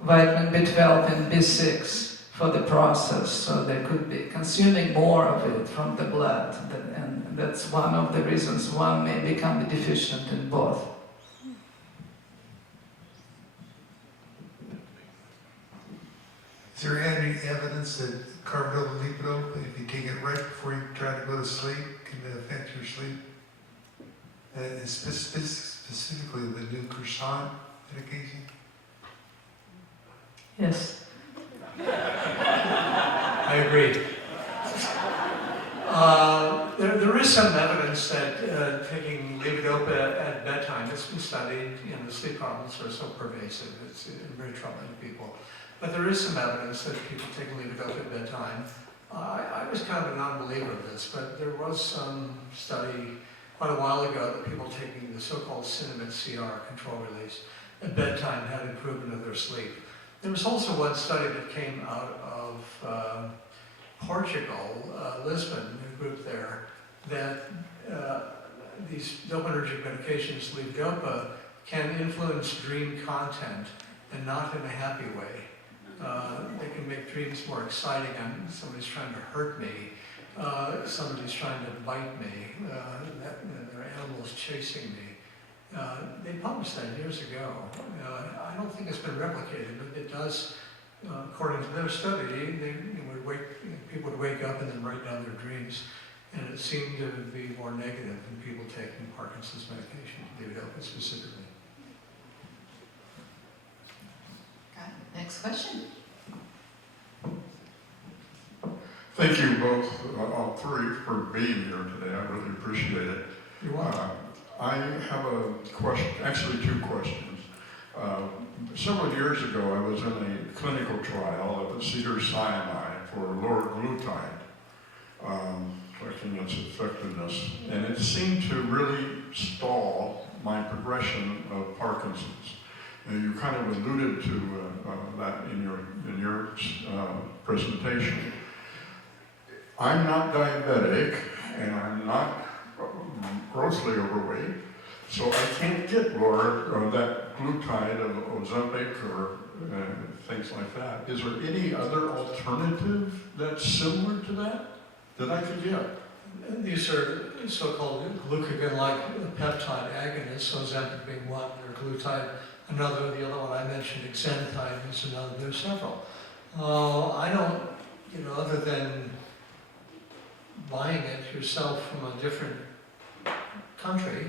vitamin B12 and B6 for the process, so they could be consuming more of it from the blood, and that's one of the reasons one may become deficient in both. Is there any evidence that carbidopa levodopa, if you take it right before you try to go to sleep, can affect your sleep? And specifically the new Cushon medication? Yes. I agree. There is some evidence that taking levodopa at bedtime, it's been studied, the sleep problems are so pervasive, it's very troubling to people. But there is some evidence that people take levodopa at bedtime. I was kind of a non-believer of this, but there was some study quite a while ago that people taking the so-called Cinnamon CR, control release, at bedtime had improvement of their sleep. There was also one study that came out of Portugal, Lisbon, a group there, that these dopaminergic medications, levodopa, can influence dream content and not in a happy way. They can make dreams more exciting. Somebody's trying to hurt me. Somebody's trying to bite me. There are animals chasing me. They published that years ago. I don't think it's been replicated, but it does, according to their study, people would wake up and then write down their dreams, and it seemed to be more negative than people taking Parkinson's medication, levodopa specifically. Okay, next question. Thank you both, all three, for being here today. I really appreciate it. You're welcome. I have a question, actually two questions. Several years ago, I was in a clinical trial of Cedars-Sinai for loriglutide, checking its effectiveness, and it seemed to really stall my progression of Parkinson's. And you kind of alluded to that in your presentation. I'm not diabetic, and I'm not grossly overweight, so I can't get that glutide of Ozempic or things like that. Is there any other alternative that's similar to that I could get? These are so-called glucagon-like peptide agonists, Ozempic being one, or glutide another. The other one I mentioned, exenatide, is another. There's several. I don't, other than buying it yourself from a different country,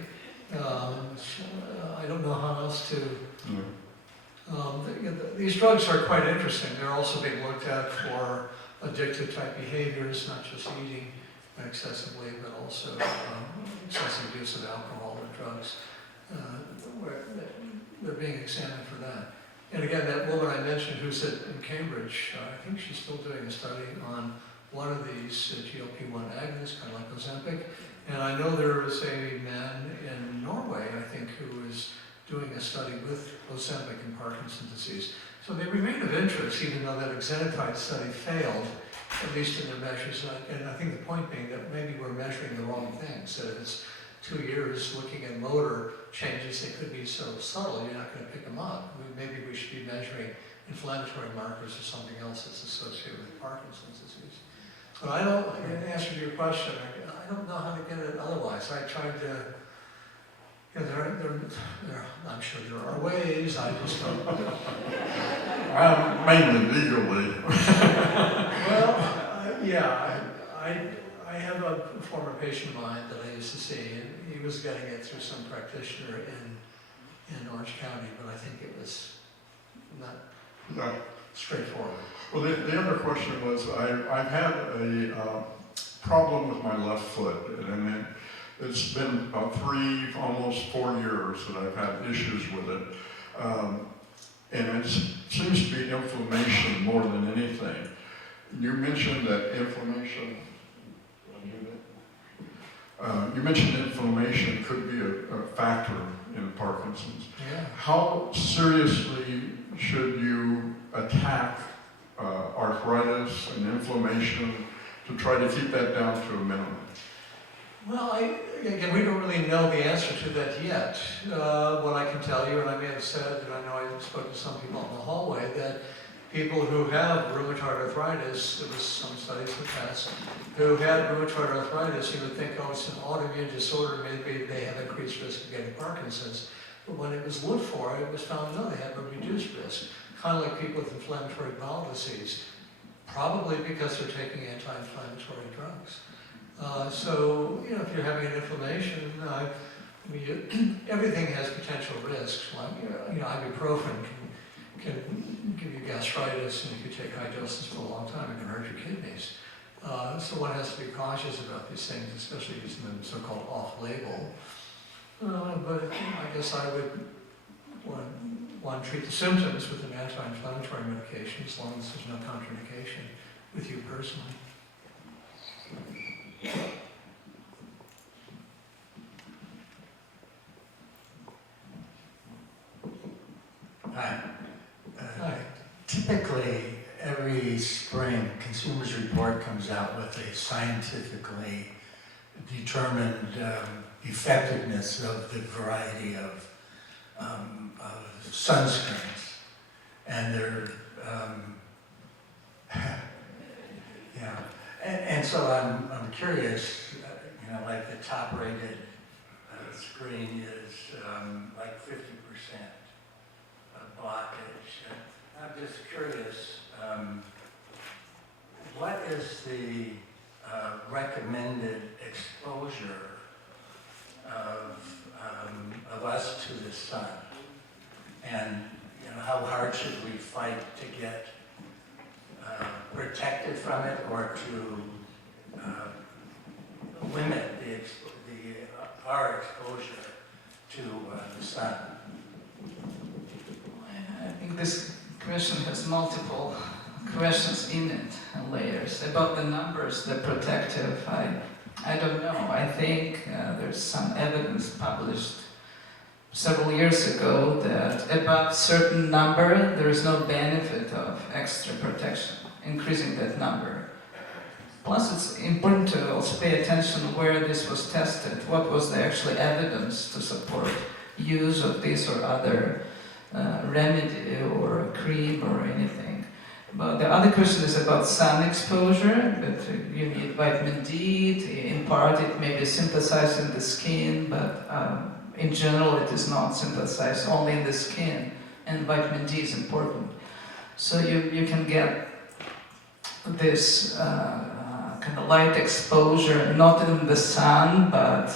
I don't know how else to. These drugs are quite interesting. They're also being looked at for addictive type behaviors, not just eating excessively, but also excessive use of alcohol or drugs. They're being examined for that. And again, that woman I mentioned who's in Cambridge, I think she's still doing a study on one of these GLP-1 agonists, kind of like Ozempic. And I know there is a man in Norway, I think, who is doing a study with Ozempic and Parkinson's disease. So they remain of interest, even though that exenatide study failed, at least in their measures. And I think the point being that maybe we're measuring the wrong things. That if it's 2 years looking at motor changes, they could be so subtle, you're not going to pick them up. Maybe we should be measuring inflammatory markers or something else that's associated with Parkinson's disease. But I don't, in answer to your question, I don't know how to get it otherwise. I tried to, I'm sure there are ways, I just don't. Mainly legally. Well, yeah, I have a former patient of mine that I used to see, and he was getting it through some practitioner in Orange County, but I think it was not straightforward. Well, the other question was, I've had a problem with my left foot, and it's been about 3, almost 4 years that I've had issues with it. And it seems to be inflammation more than anything. You mentioned that inflammation, could be a factor in Parkinson's. Yeah. How seriously should you attack arthritis arthritis and inflammation to try to keep that down to a minimum? Well, again, we don't really know the answer to that yet. What I can tell you, and I may have said, and I know I spoke to some people in the hallway, that people who have rheumatoid arthritis, there was some studies in the past, who had rheumatoid arthritis, you would think, oh, it's an autoimmune disorder, maybe they have increased risk of getting Parkinson's. But when it was looked for, it was found, no, they have a reduced risk. Kind of like people with inflammatory bowel disease, probably because they're taking anti-inflammatory drugs. So, you know, if you're having an inflammation, everything has potential risks. Like, you know, ibuprofen can give you gastritis, and if you take high doses for a long time, it can hurt your kidneys. So one has to be cautious about these things, especially using them so-called off-label. But I guess I would want to treat the symptoms with an anti-inflammatory medication as long as there's no contraindication with you personally. Hi. Hi. Typically, every spring, Consumers Report comes out with a scientifically determined effectiveness of the variety of sunscreens. And they're, yeah. And so I'm curious, you know, like the top rated screen is like 50% blockage. I'm just curious, what is the recommended exposure of us to the sun? And you know, how hard should we fight to get protected from it, or to limit our exposure to the sun? I think this question has multiple questions in it and layers. About the numbers, the protective, I don't know. I think there's some evidence published several years ago that above certain number there is no benefit of extra protection, increasing that number. Plus it's important to also pay attention where this was tested, what was the actual evidence to support use of this or other remedy or cream or anything. But the other question is about sun exposure, that you need vitamin D, in part it may be synthesized in the skin, but in general it is not synthesized only in the skin, and vitamin D is important. So you can get this kind of light exposure, not in the sun, but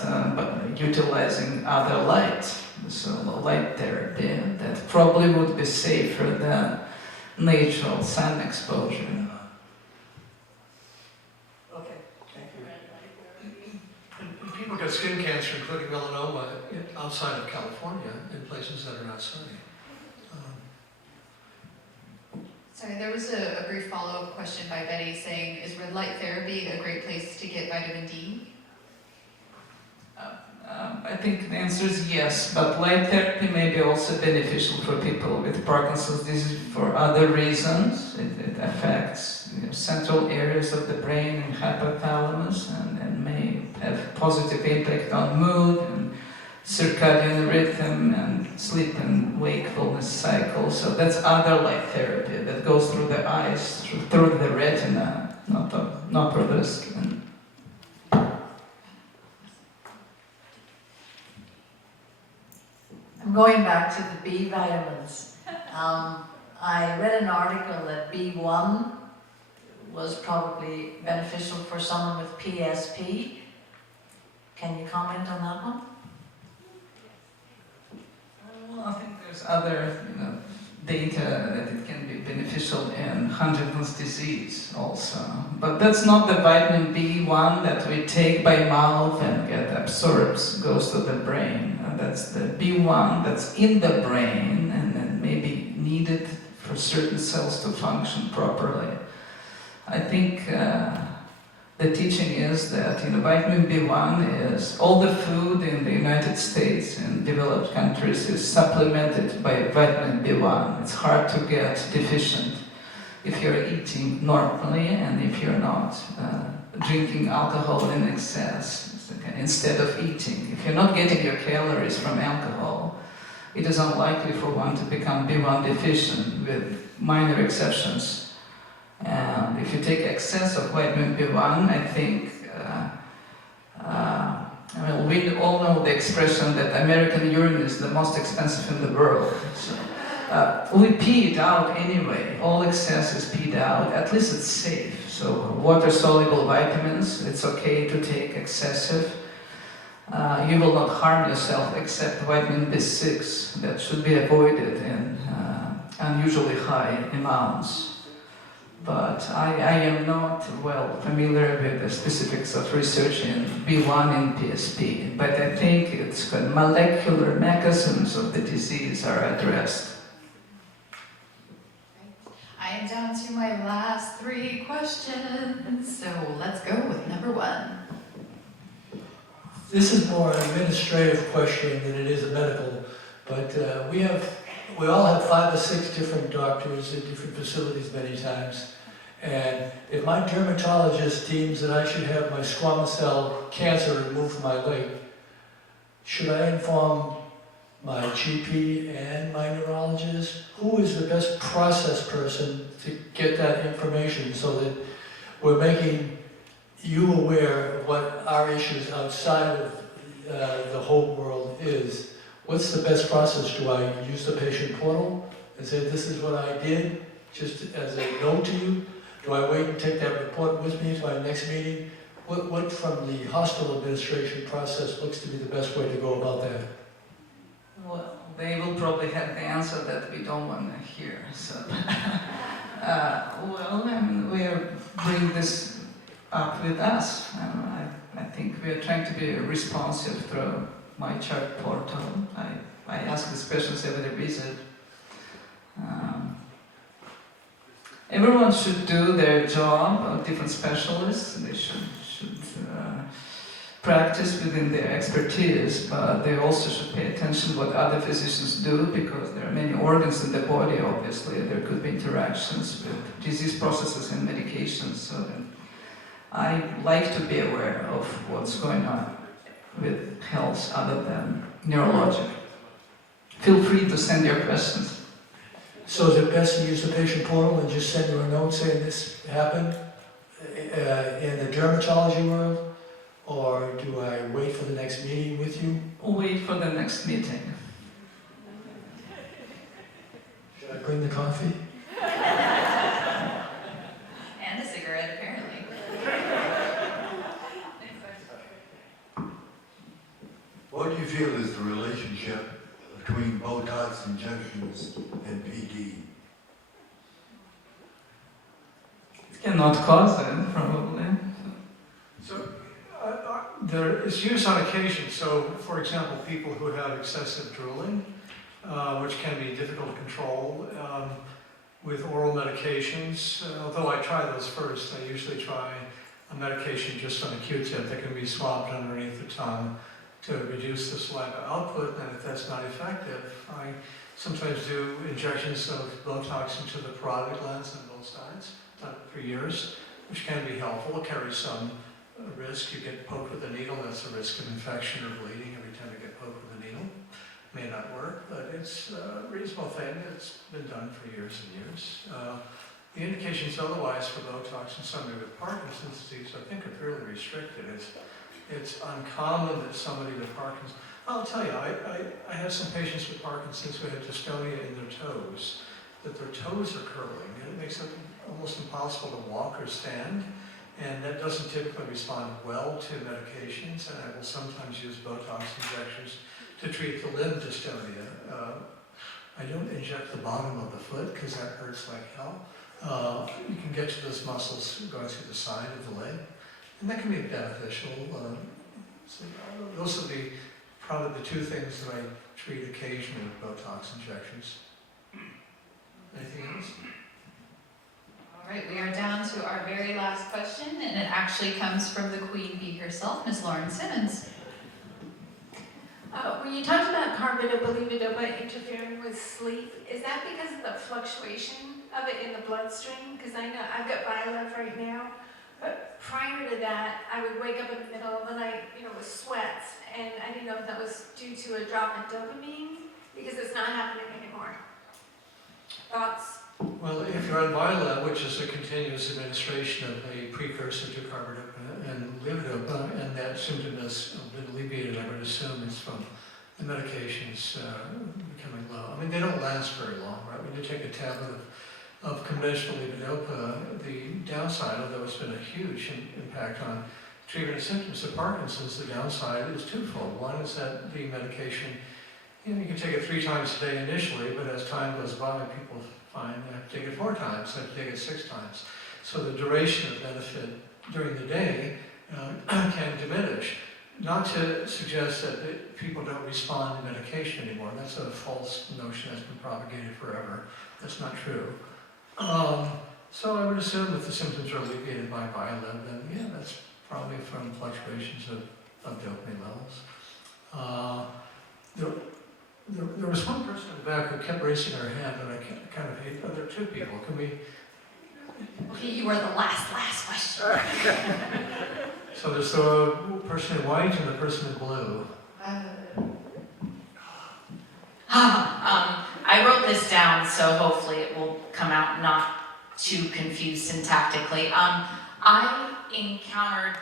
utilizing other light. So light therapy, that probably would be safer than natural sun exposure. Okay, thank you. People get skin cancer, including melanoma, outside of California, in places that are not sunny. Sorry, there was a brief follow-up question by Betty saying, is red light therapy a great place to get vitamin D? I think the answer is yes, but light therapy may be also beneficial for people with Parkinson's disease for other reasons. It affects central areas of the brain and hypothalamus, and may have positive impact on mood and circadian rhythm and sleep and wakefulness cycle. So that's other light therapy that goes through the eyes, through the retina, not through the skin. I'm going back to the B vitamins. I read an article that B1 was probably beneficial for someone with PSP. Can you comment on that one? Well, I think there's other data that it can be beneficial in Huntington's disease also. But that's not the vitamin B1 that we take by mouth and get absorbs, goes to the brain. And that's the B1 that's in the brain and then maybe needed for certain cells to function properly. I think the teaching is that vitamin B1 is, all the food in the United States and developed countries is supplemented by vitamin B1. It's hard to get deficient. if you're eating normally and if you're not drinking alcohol in excess instead of eating. If you're not getting your calories from alcohol, it is unlikely for one to become B1 deficient, with minor exceptions. And if you take excess of vitamin B1, I think, we all know the expression that American urine is the most expensive in the world. So, we pee it out anyway. All excess is peed out. At least it's safe. So water-soluble vitamins, it's okay to take excessive. You will not harm yourself except vitamin B6 that should be avoided in unusually high amounts. But I am not well familiar with the specifics of research in B1 and PSP, but I think it's the molecular mechanisms of the disease are addressed. I am down to my last 3 questions, so let's go with number 1. This is more an administrative question than it is a medical, but we all have 5 or 6 different doctors at different facilities many times. And if my dermatologist deems that I should have my squamous cell cancer removed from my leg, should I inform my GP and my neurologist? Who is the best process person to get that information so that we're making you aware of what our issues outside of the whole world is? What's the best process? Do I use the patient portal and say, this is what I did, just as a note to you? Do I wait and take that report with me to my next meeting? What from the hospital administration process looks to be the best way to go about that? Well, they will probably have the answer that we don't want to hear. So, we bring this up with us. I think we are trying to be responsive through my chart portal. I ask these questions every visit. Everyone should do their job, different specialists, and they should practice within their expertise, but they also should pay attention to what other physicians do, because there are many organs in the body, obviously. There could be interactions with disease processes and medications, so I like to be aware of what's going on with health other than neurology. Feel free to send your questions. So is it best to use the patient portal and just send you a note saying this happened in the dermatology world? Or do I wait for the next meeting with you? Wait for the next meeting. Should I bring the coffee? And a cigarette, apparently. What do you feel is the relationship between Botox injections and PD? It cannot cause it, probably. So, there is use on occasion. So, for example, people who have excessive drooling, which can be difficult to control with oral medications, although I try those first. I usually try a medication just on a Q-tip that can be swabbed underneath the tongue to reduce the saliva output, and if that's not effective, I sometimes do injections of Botox into the parotid glands on both sides, done it for years, which can be helpful. It carries some risk. You get poked with a needle, that's a risk of infection or bleeding every time you get poked with a needle. May not work, but it's a reasonable thing. It's been done for years and years. The indications otherwise for Botox in somebody with Parkinson's disease, I think, are fairly restricted. It's uncommon that somebody with Parkinson's, I'll tell you, I have some patients with Parkinson's who have dystonia in their toes, that their toes are curling, and it makes it almost impossible to walk or stand, and that doesn't typically respond well to medications, and I will sometimes use Botox injections to treat the limb dystonia. I don't inject the bottom of the foot because that hurts like hell. You can get to those muscles going through the side of the leg, and that can be beneficial. So those are probably the 2 things that I treat occasionally with Botox injections. Anything else? All right, we are down to our very last question, and it actually comes from the Queen Bee herself, Ms. Lauren Simmons. When you talked about carbidopa levodopa interfering with sleep, is that because of the fluctuation of it in the bloodstream? Because I know I've got Vyalev right now, but prior to that, I would wake up in the middle of the night, with sweats, and I didn't know if that was due to a drop in dopamine, because it's not happening anymore. Thoughts? Well, if you're on Vyalev, which is a continuous administration of a precursor to carbidopa and levodopa, and that symptom has been alleviated, I would assume it's from the medications becoming low. I mean, they don't last very long, right? When you take a tablet of conventional levodopa, the downside, although it's been a huge impact on treatment of symptoms of Parkinson's, the downside is twofold. One is that the medication, you can take it 3 times a day initially, but as time goes by, people find they have to take it 4 times, they have to take it 6 times. So the duration of benefit during the day can diminish. Not to suggest that people don't respond to medication anymore. That's a false notion that's been propagated forever. That's not true. So I would assume that the symptoms are alleviated by Vyalev, then yeah, that's probably from fluctuations of dopamine levels. There was one person in the back who kept raising her hand, and I kind of hate. There are 2 people. Can we? Okay, you are the last question. So there's the person in white and the person in blue. I wrote this down, so hopefully it will come out not too confused syntactically. I encountered,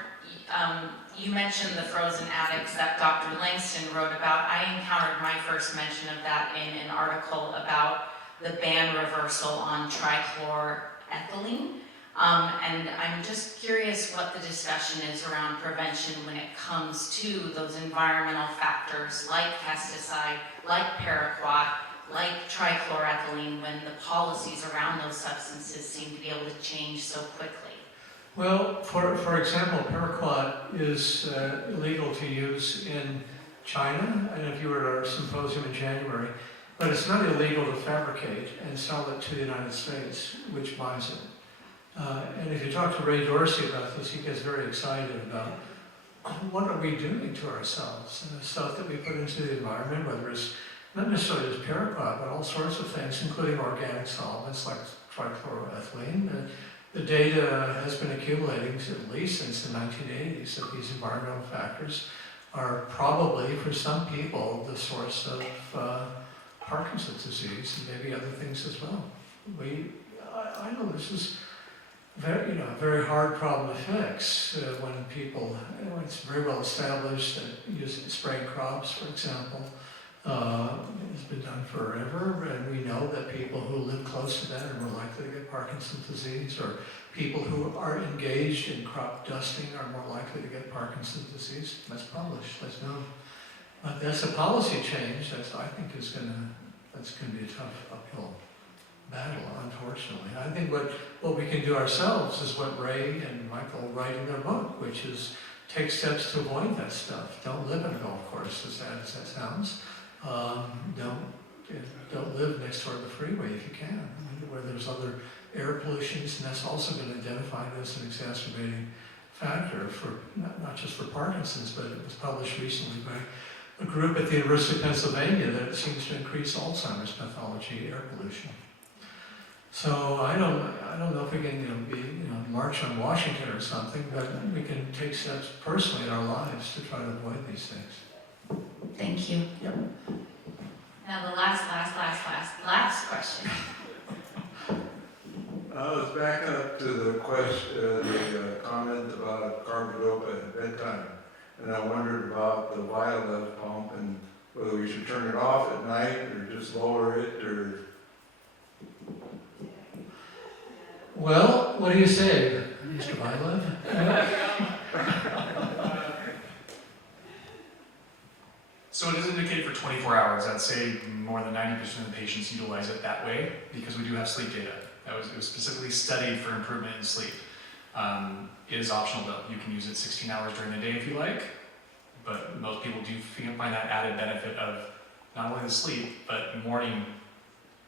you mentioned the frozen addicts that Dr. Langston wrote about. I encountered my first mention of that in an article about the ban reversal on trichloroethylene. And I'm just curious what the discussion is around prevention when it comes to those environmental factors like pesticide, like paraquat, like trichloroethylene, when the policies around those substances seem to be able to change so quickly. Well, for example, paraquat is illegal to use in China. I don't know if you were at our symposium in January, but it's not illegal to fabricate and sell it to the United States, which buys it. And if you talk to Ray Dorsey about this, he gets very excited about what are we doing to ourselves and the stuff that we put into the environment, whether it's not necessarily just paraquat, but all sorts of things, including organic solvents like trichloroethylene. The data has been accumulating at least since the 1980s that these environmental factors are probably, for some people, the source of Parkinson's disease and maybe other things as well. I know this is a very hard problem to fix when people, it's very well established that using spraying crops, for example, has been done forever, and we know that people who live close to that are more likely to get Parkinson's disease, or people who are engaged in crop dusting are more likely to get Parkinson's disease. That's published, that's known. But that's a policy change that I think that's going to be a tough uphill battle, unfortunately. I think what we can do ourselves is what Ray and Michael write in their book, which is take steps to avoid that stuff. Don't live in a golf course, as sad as that sounds. Don't live next door to the freeway if you can, where there's other air pollutions, and that's also been identified as an exacerbating factor for not just for Parkinson's, but it was published recently by a group at the University of Pennsylvania that it seems to increase Alzheimer's pathology, air pollution. So I don't know if we can march on Washington or something, but we can take steps personally in our lives to try to avoid these things. Thank you. Yep. Now the last question. I was backing up to the comment about carbidopa at bedtime, and I wondered about the Vyalev pump and whether we should turn it off at night or just lower it, or. Well, what do you say, Mr. Vyalev? So it is indicated for 24 hours. I'd say more than 90% of the patients utilize it that way because we do have sleep data. It was specifically studied for improvement in sleep. It is optional though. You can use it 16 hours during the day if you like, but most people do find that added benefit of not only the sleep, but morning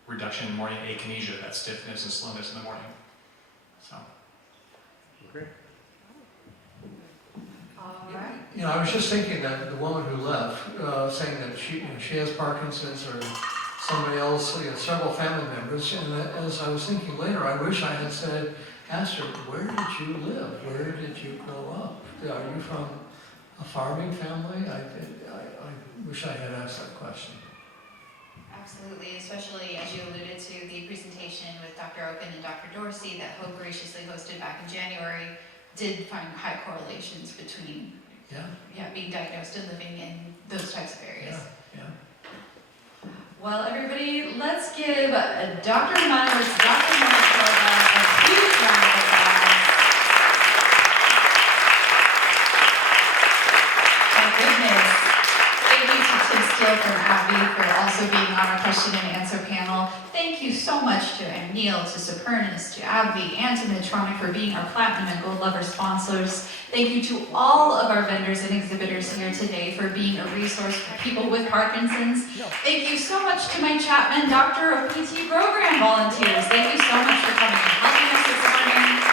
reduction, morning akinesia, that stiffness and slowness in the morning. So. Okay. All right. I was just thinking that the woman who left, saying that she has Parkinson's or somebody else, several family members, and as I was thinking later, I wish I had asked her, where did you live? Where did you grow up? Are you from a farming family? I wish I had asked that question. Absolutely, especially as you alluded to the presentation with Dr. Oken and Dr. Dorsey that Hope graciously hosted back in January, did find high correlations between being diagnosed and living in those types of areas. Well, everybody, let's give Dr. Morenkova a huge round of applause. My goodness. Thank you to Tim Steele from AbbVie for also being on our question and answer panel. Thank you so much to Neil, to Supernus, to AbbVie, and to Medtronic for being our Platinum and Gold Lover sponsors. Thank you to all of our vendors and exhibitors here today for being a resource for people with Parkinson's. Thank you so much to my Chapman Doctor of PT Program volunteers. Thank you so much for coming and helping us this morning.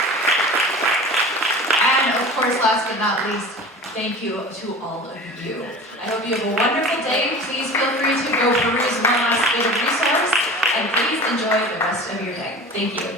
And of course, last but not least, thank you to all of you. I hope you have a wonderful day. Please feel free to go peruse one last bit of resource, and please enjoy the rest of your day. Thank you.